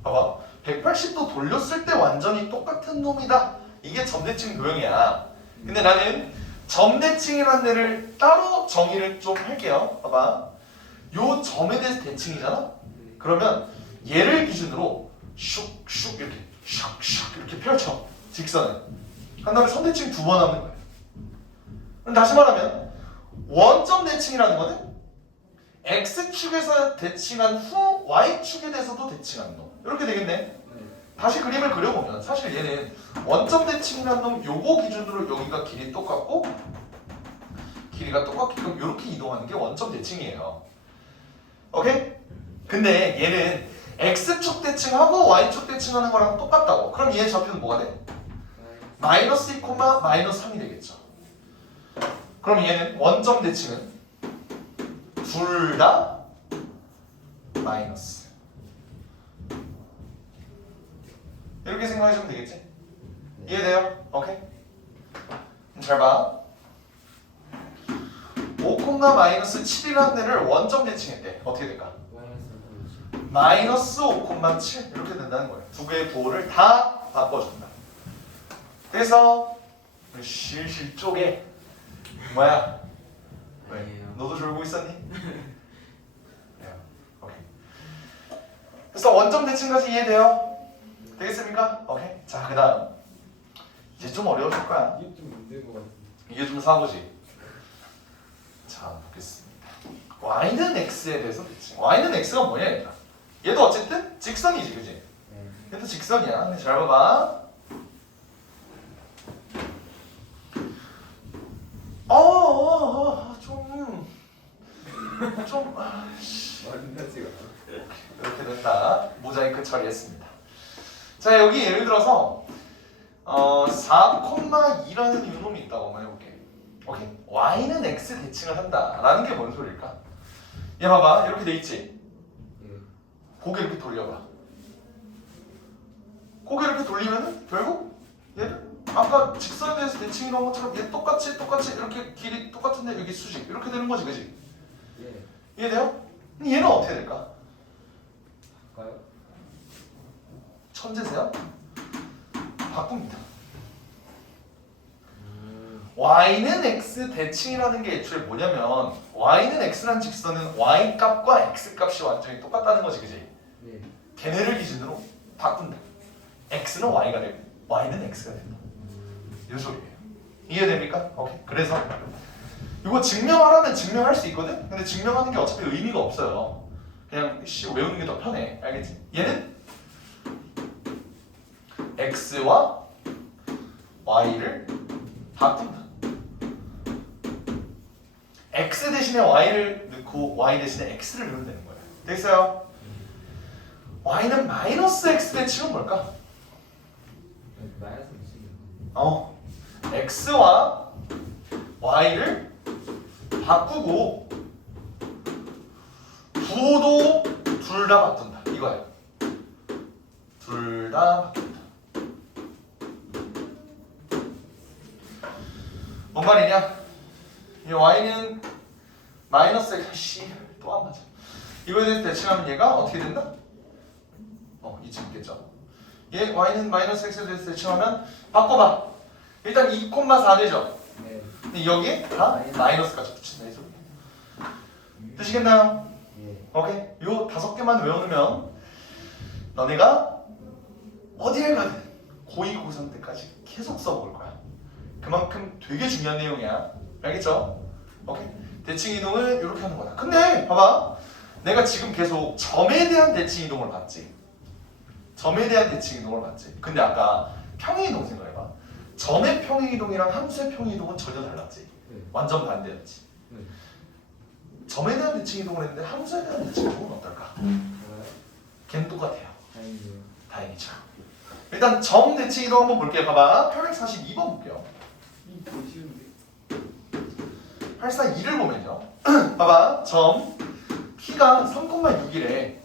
봐봐. 180도 돌렸을 때 완전히 똑같은 놈이다. 이게 점대칭 도형이야. 근데 나는 점대칭이라는 애를 따로 정의를 좀 할게요. 봐봐. 요 점에 대해서 대칭이잖아? 그러면 얘를 기준으로 슉슉 이렇게 슉슉 이렇게 펼쳐 직선을. 한 다음에 선대칭 2번 하는 거예요. 그럼 다시 말하면 원점 대칭이라는 거는 x축에서 대칭한 후 y축에 대해서도 대칭하는 놈. 이렇게 되겠네. 네. 다시 그림을 그려보면 사실 얘는 원점 대칭이라는 놈 요거 기준으로 여기가 길이 똑같고 길이가 똑같게끔 이렇게 이동하는 게 원점 대칭이에요. 오케이? 근데 얘는 x축 대칭하고 y축 대칭하는 거랑 똑같다고. 그럼 얘의 좌표는 뭐가 돼? 마이너스 2, 마이너스 3이 되겠죠. 그럼 얘는 원점 대칭은 둘 다 마이너스. 이렇게 생각하시면 되겠지? 이해돼요? 오케이? 잘 봐. 5, 마이너스 7이라는 애를 원점 대칭했대. 어떻게 될까? 마이너스 5, 7 이렇게 된다는 거예요. 두 개의 부호를 다 바꿔준다. 그래서 실실 쪽에 뭐야? 왜? 아니에요. 너도 졸고 있었니? 그래요. 오케이. 그래서 원점 대칭까지 이해돼요? 되겠습니까? 오케이. 자, 그다음 이제 좀 어려워질 거야. 이게 좀 힘든 것 같은데. 이게 좀 사고지. 자, 보겠습니다. y는 x에 대해서 대칭. y는 x가 뭐냐 얘들아? 얘도 어쨌든 직선이지, 그지? 네. 얘도 직선이야. 근데 잘 봐봐. 좀 완전히가. 이렇게 된다. 모자이크 처리했습니다. 자, 여기 예를 들어서 4,2라는 유놈이 있다고 한번 해볼게. 오케이. y는 x 대칭을 한다라는 게 뭔 소리일까? 얘 봐봐. 이렇게 돼 있지? 예. 고개 이렇게 돌려봐. 고개 이렇게 돌리면은 결국 얘를 아까 직선에 대해서 대칭이 나온 것처럼 얘 똑같이 이렇게 길이 똑같은데 여기 수직 이렇게 되는 거지, 그지? 예. 이해돼요? 얘는 어떻게 될까? 가요? 천재세요? 바꿉니다. y는 x 대칭이라는 게 애초에 뭐냐면 y는 x라는 직선은 y 값과 x 값이 완전히 똑같다는 거지, 그지? 네. 걔네를 기준으로 바꾼다. x는 y가 되고 y는 x가 된다. 이 소리예요. 이해됩니까? 오케이. 그래서 이거 증명하라면 증명할 수 있거든? 근데 증명하는 게 어차피 의미가 없어요. 그냥 외우는 게 더 편해. 알겠지? 얘는 x와 y를 바꾼다. x 대신에 y를 넣고 y 대신에 x를 넣으면 되는 거예요. 됐어요? y는 마이너스 x 대칭은 뭘까? 마이너스 무슨 x와 y를 바꾸고 부호도 둘 다 바꾼다. 이거야. 둘 다 바꾼다. 뭔 말이냐? 이 y는 마이너스 x 또 안 맞아. 이거에 대해서 대칭하면 얘가 어떻게 된다? 이쯤 있겠죠. 얘 y는 마이너스 x에 대해서 대칭하면 바꿔봐. 일단 2,4 되죠. 네. 근데 여기에 다 마이너스까지 붙인다 이 소리. 되시겠나요? 예. 오케이. 요 5개만 외워놓으면 너네가 어디에 가든 고2, 고3 때까지 계속 써먹을 거야. 그만큼 되게 중요한 내용이야. 알겠죠? 오케이. 대칭 이동은 이렇게 하는 거다. 근데 봐봐. 내가 지금 계속 점에 대한 대칭 이동을 봤지. 점에 대한 대칭 이동을 봤지. 근데 아까 평행 이동 생각해봐. 점의 평행 이동이랑 함수의 평행 이동은 전혀 달랐지. 네. 완전 반대였지. 네. 점에 대한 대칭 이동을 했는데 함수에 대한 대칭 이동은 어떨까? 좋아요. 걔는 똑같아요. 다행이네요. 다행이죠. 일단 점 대칭 이동 한번 볼게요. 봐봐. 842번 볼게요. 이거 쉬운데. 842를 보면요. 봐봐. 점 P가 3,6이래.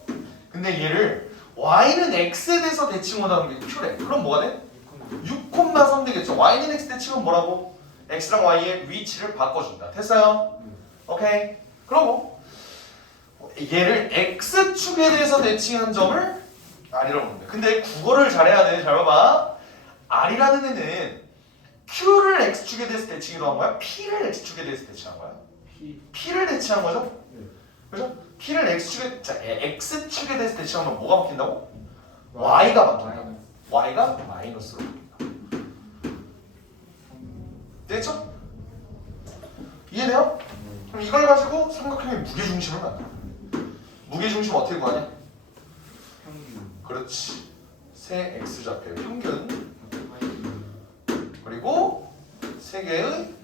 근데 얘를 y는 x에 대해서 대칭을 하는 게 q래. 그럼 뭐가 돼? 6,3 되겠죠. y는 x 대칭은 뭐라고? x랑 y의 위치를 바꿔준다. 됐어요? 오케이. 그러고 얘를 x축에 대해서 대칭한 점을 r이라고 부른다. 근데 국어를 잘해야 돼. 잘 봐봐. r이라는 애는 q를 x축에 대해서 대칭한 거야? p를 x축에 대해서 대칭한 거야? P. p를 대칭한 거죠? 네. 그죠? p를 x축에 대해서 대칭하면 뭐가 바뀐다고? y가 바뀐다. y가 마이너스로 바뀝니다. 됐죠? 이해돼요? 그럼 이걸 가지고 삼각형의 무게중심을 만들어. 무게중심 어떻게 구하냐? 평균. 그렇지. 세 x좌표의 평균 y. 그리고 세 개의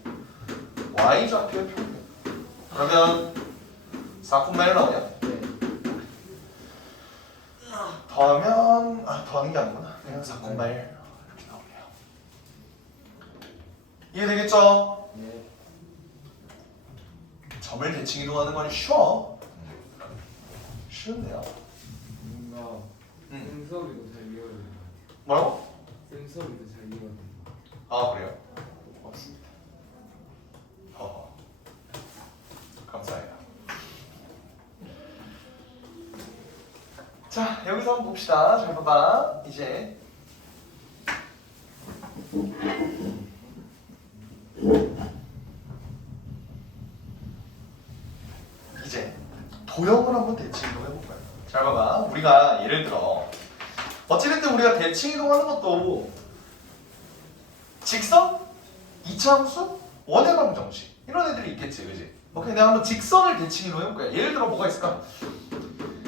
y좌표의 평균. 그러면 4,1 나오냐? 네. 더하면 더하는 게 아니구나. 그냥 4,1 이렇게 나오네요. 이해되겠죠? 네. 점을 대칭 이동하는 건 쉬워. 쉬운데요. 뭔가 쌤 수업이 더 잘 이해가 되는 것 같아요. 뭐라고? 쌤 수업이 더 잘 이해가 되는 것 같아요. 아 그래요? 고맙습니다. 감사해요. 자 여기서 한번 봅시다. 잘 봐봐. 이제 도형을 한번 대칭 이동해볼까요? 잘 봐봐. 우리가 예를 들어 어찌됐든 우리가 대칭 이동하는 것도 직선, 이차함수, 원의 방정식 이런 애들이 있겠지, 그지? 오케이, 내가 한번 직선을 대칭 이동해볼까요? 예를 들어 뭐가 있을까?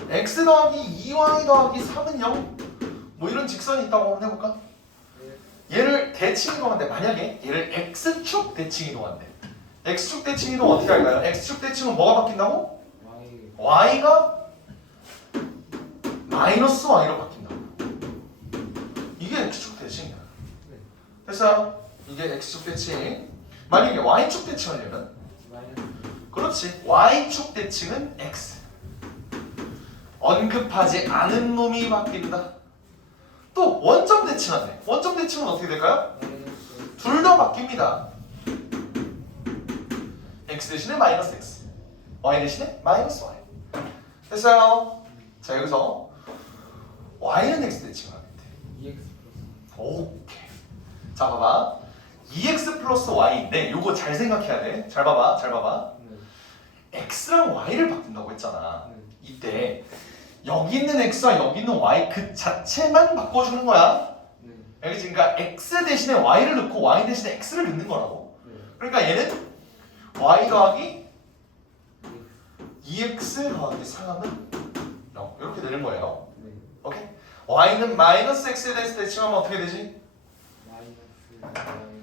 x 더하기 2y 더하기 3은 0? 뭐 이런 직선이 있다고 한번 해볼까? 얘를 대칭 이동한대. 만약에 얘를 x축 대칭 이동한대. x축 대칭 이동 어떻게 할까요? x축 대칭은 뭐가 바뀐다고? y가 마이너스 y로 바뀐다고. 이게 x축 대칭이야. 됐어요? 이게 x축 대칭. 만약에 y축 대칭하려면 그렇지. y축 대칭은 x. 언급하지 않은 놈이 바뀐다. 또 원점 대칭한대. 원점 대칭은 어떻게 될까요? 둘 다 바뀝니다. x 대신에 마이너스 x, y 대신에 마이너스 y. 됐어요? 자 여기서 y는 x 대칭을 하면 돼. 2x 플러스. 오케이. 자 봐봐. 2x 플러스 y인데 요거 잘 생각해야 돼. 잘 봐봐. 잘 봐봐. 네. x랑 y를 바꾼다고 했잖아. 네. 이때 여기 있는 x와 여기 있는 y 그 자체만 바꿔주는 거야. 네. 알겠지? 그러니까 x 대신에 y를 넣고 y 대신에 x를 넣는 거라고. 네. 그러니까 얘는 y 더하기 2x 더하기 3은 0 이렇게 되는 거예요. 네. 오케이? y는 마이너스 x에 대해서 대칭하면 어떻게 되지? 마이너스 y 더하기.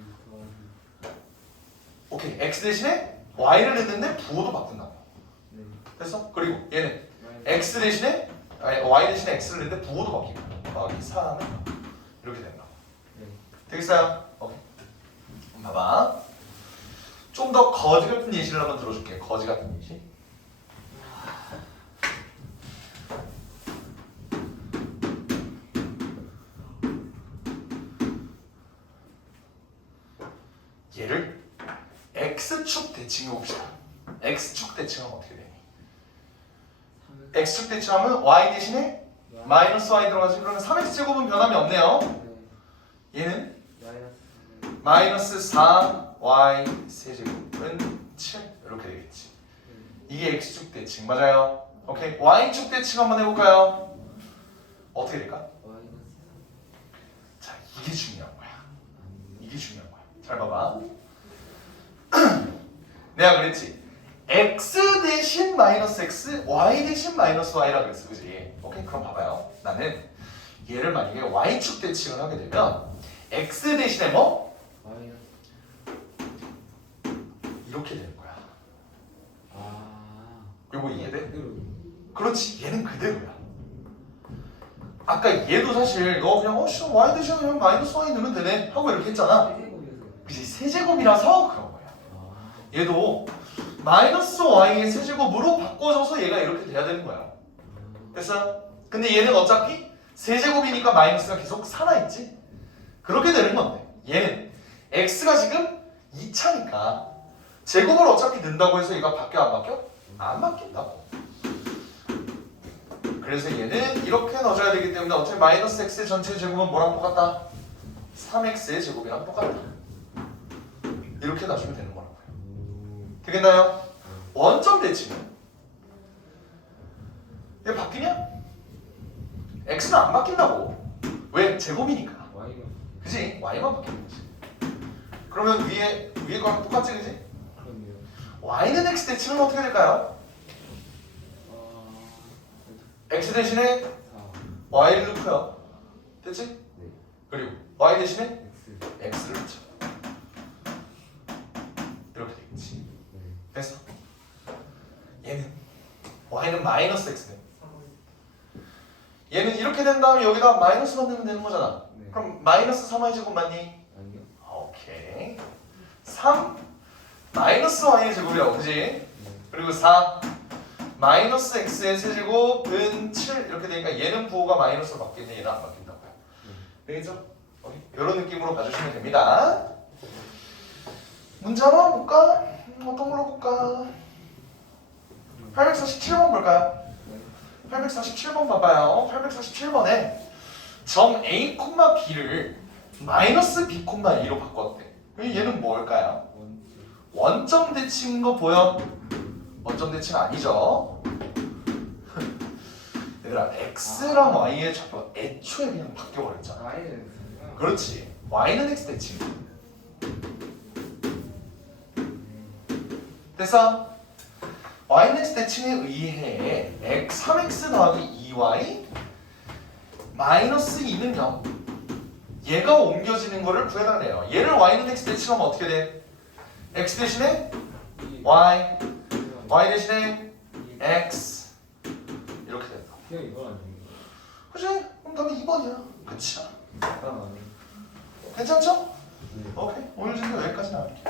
오케이, x 대신에 y를 넣는데 부호도 바꾼다고. 네. 됐어? 그리고 얘는 마이너스. x 대신에 y 대신에 x를 넣는데 부호도 바뀌고 더하기 3은 이렇게 된다. 네. 되겠어요? 오케이. 봐봐. 좀 더 거지 같은 예시를 한번 들어줄게. 거지 같은 예시. 얘를 x축 대칭해 봅시다. x축 대칭하면 어떻게 되니? x축 대칭하면 y 대신에 마이너스 y 들어가지. 그러면 3x제곱은 변함이 없네요. 네. 얘는 마이너스. 마이너스 4y 세제곱은 7 이렇게 되겠지. 이게 x축 대칭 맞아요. 오케이. y축 대칭 한번 해볼까요? 어떻게 될까? 마이너스. 자, 이게 중요한 거야. 이게 중요한 거야. 잘 봐봐. 내가 그랬지. x 대신 마이너스 x, y 대신 마이너스 y라 그랬어, 그지? 오케이, 그럼 봐봐요. 나는 얘를 만약에 y축 대칭을 하게 되면 x 대신에 뭐? 마이너스. 이렇게 되는 거야. 아. 요거 이해돼? 그대로. 그렇지, 얘는 그대로야. 아까 얘도 사실 너 그냥 y 대신에 그냥 마이너스 y 넣으면 되네 하고 이렇게 했잖아. 세제곱이어서. 그치, 세제곱이라서 그런 거야. 아. 얘도 마이너스 y의 세제곱으로 바꿔줘서 얘가 이렇게 돼야 되는 거야. 됐어? 근데 얘는 어차피 세제곱이니까 마이너스가 계속 살아있지? 그렇게 되는 건데 얘는 x가 지금 2차니까 제곱을 어차피 넣는다고 해서 얘가 바뀌어 안 바뀌어? 안 바뀐다고. 그래서 얘는 이렇게 넣어줘야 되기 때문에 어차피 마이너스 x 전체 제곱은 뭐랑 똑같다? 3x의 제곱이랑 똑같다. 이렇게 놔주면 되는 거라고요. 되겠나요? 원점 대칭은 얘 바뀌냐? x는 안 바뀐다고. 왜? 제곱이니까. Y가 그지? y만 바뀌는 거지. 그러면 위에 거랑 똑같지, 그지? 그러네요. y는 x 대칭은 어떻게 될까요? x 대신에 4 y를 넣고요. 됐지? 네. 그리고 y 대신에 X x를 넣죠. 이렇게 되겠지. 네. 됐어. 얘는 y는 마이너스 x네. 얘는 이렇게 된 다음에 여기다 마이너스만 넣으면 되는 거잖아. 네. 그럼 마이너스 3y 제곱 맞니? 아니요. 오케이. 3 마이너스 y의 제곱이라고, 그지? 네. 그리고 4 마이너스 x의 세제곱은 7 이렇게 되니까 얘는 부호가 마이너스로 바뀌는데 얘는 안 바뀐다고요. 되겠죠? 이런 느낌으로 봐주시면 됩니다. 문제 하나 볼까? 어떤 걸로 볼까? 847번 볼까요? 네. 847번 봐봐요. 847번에 점 A, B를 마이너스 B, A로 바꿨대. 그럼 얘는 뭘까요? 원점 대칭인 거 보여? 원점 대칭 아니죠? 얘들아 X랑 Y의 좌표가 애초에 그냥 바뀌어버렸잖아. Y는 그렇지. Y는 X 대칭. 됐어? Y는 X 대칭에 의해 3X 더하기 2Y 마이너스 2는 0. 얘가 옮겨지는 거를 구해달래요. 얘를 Y는 X 대칭하면 어떻게 돼? X 대신에 Y, Y 대신에 X 이렇게 된다. 그냥 이건 아니에요. 그치? 그럼 답이 2번이야. 그치? 아니에요. 괜찮죠? 네. 오케이. 오늘 진도 여기까지 나갈게.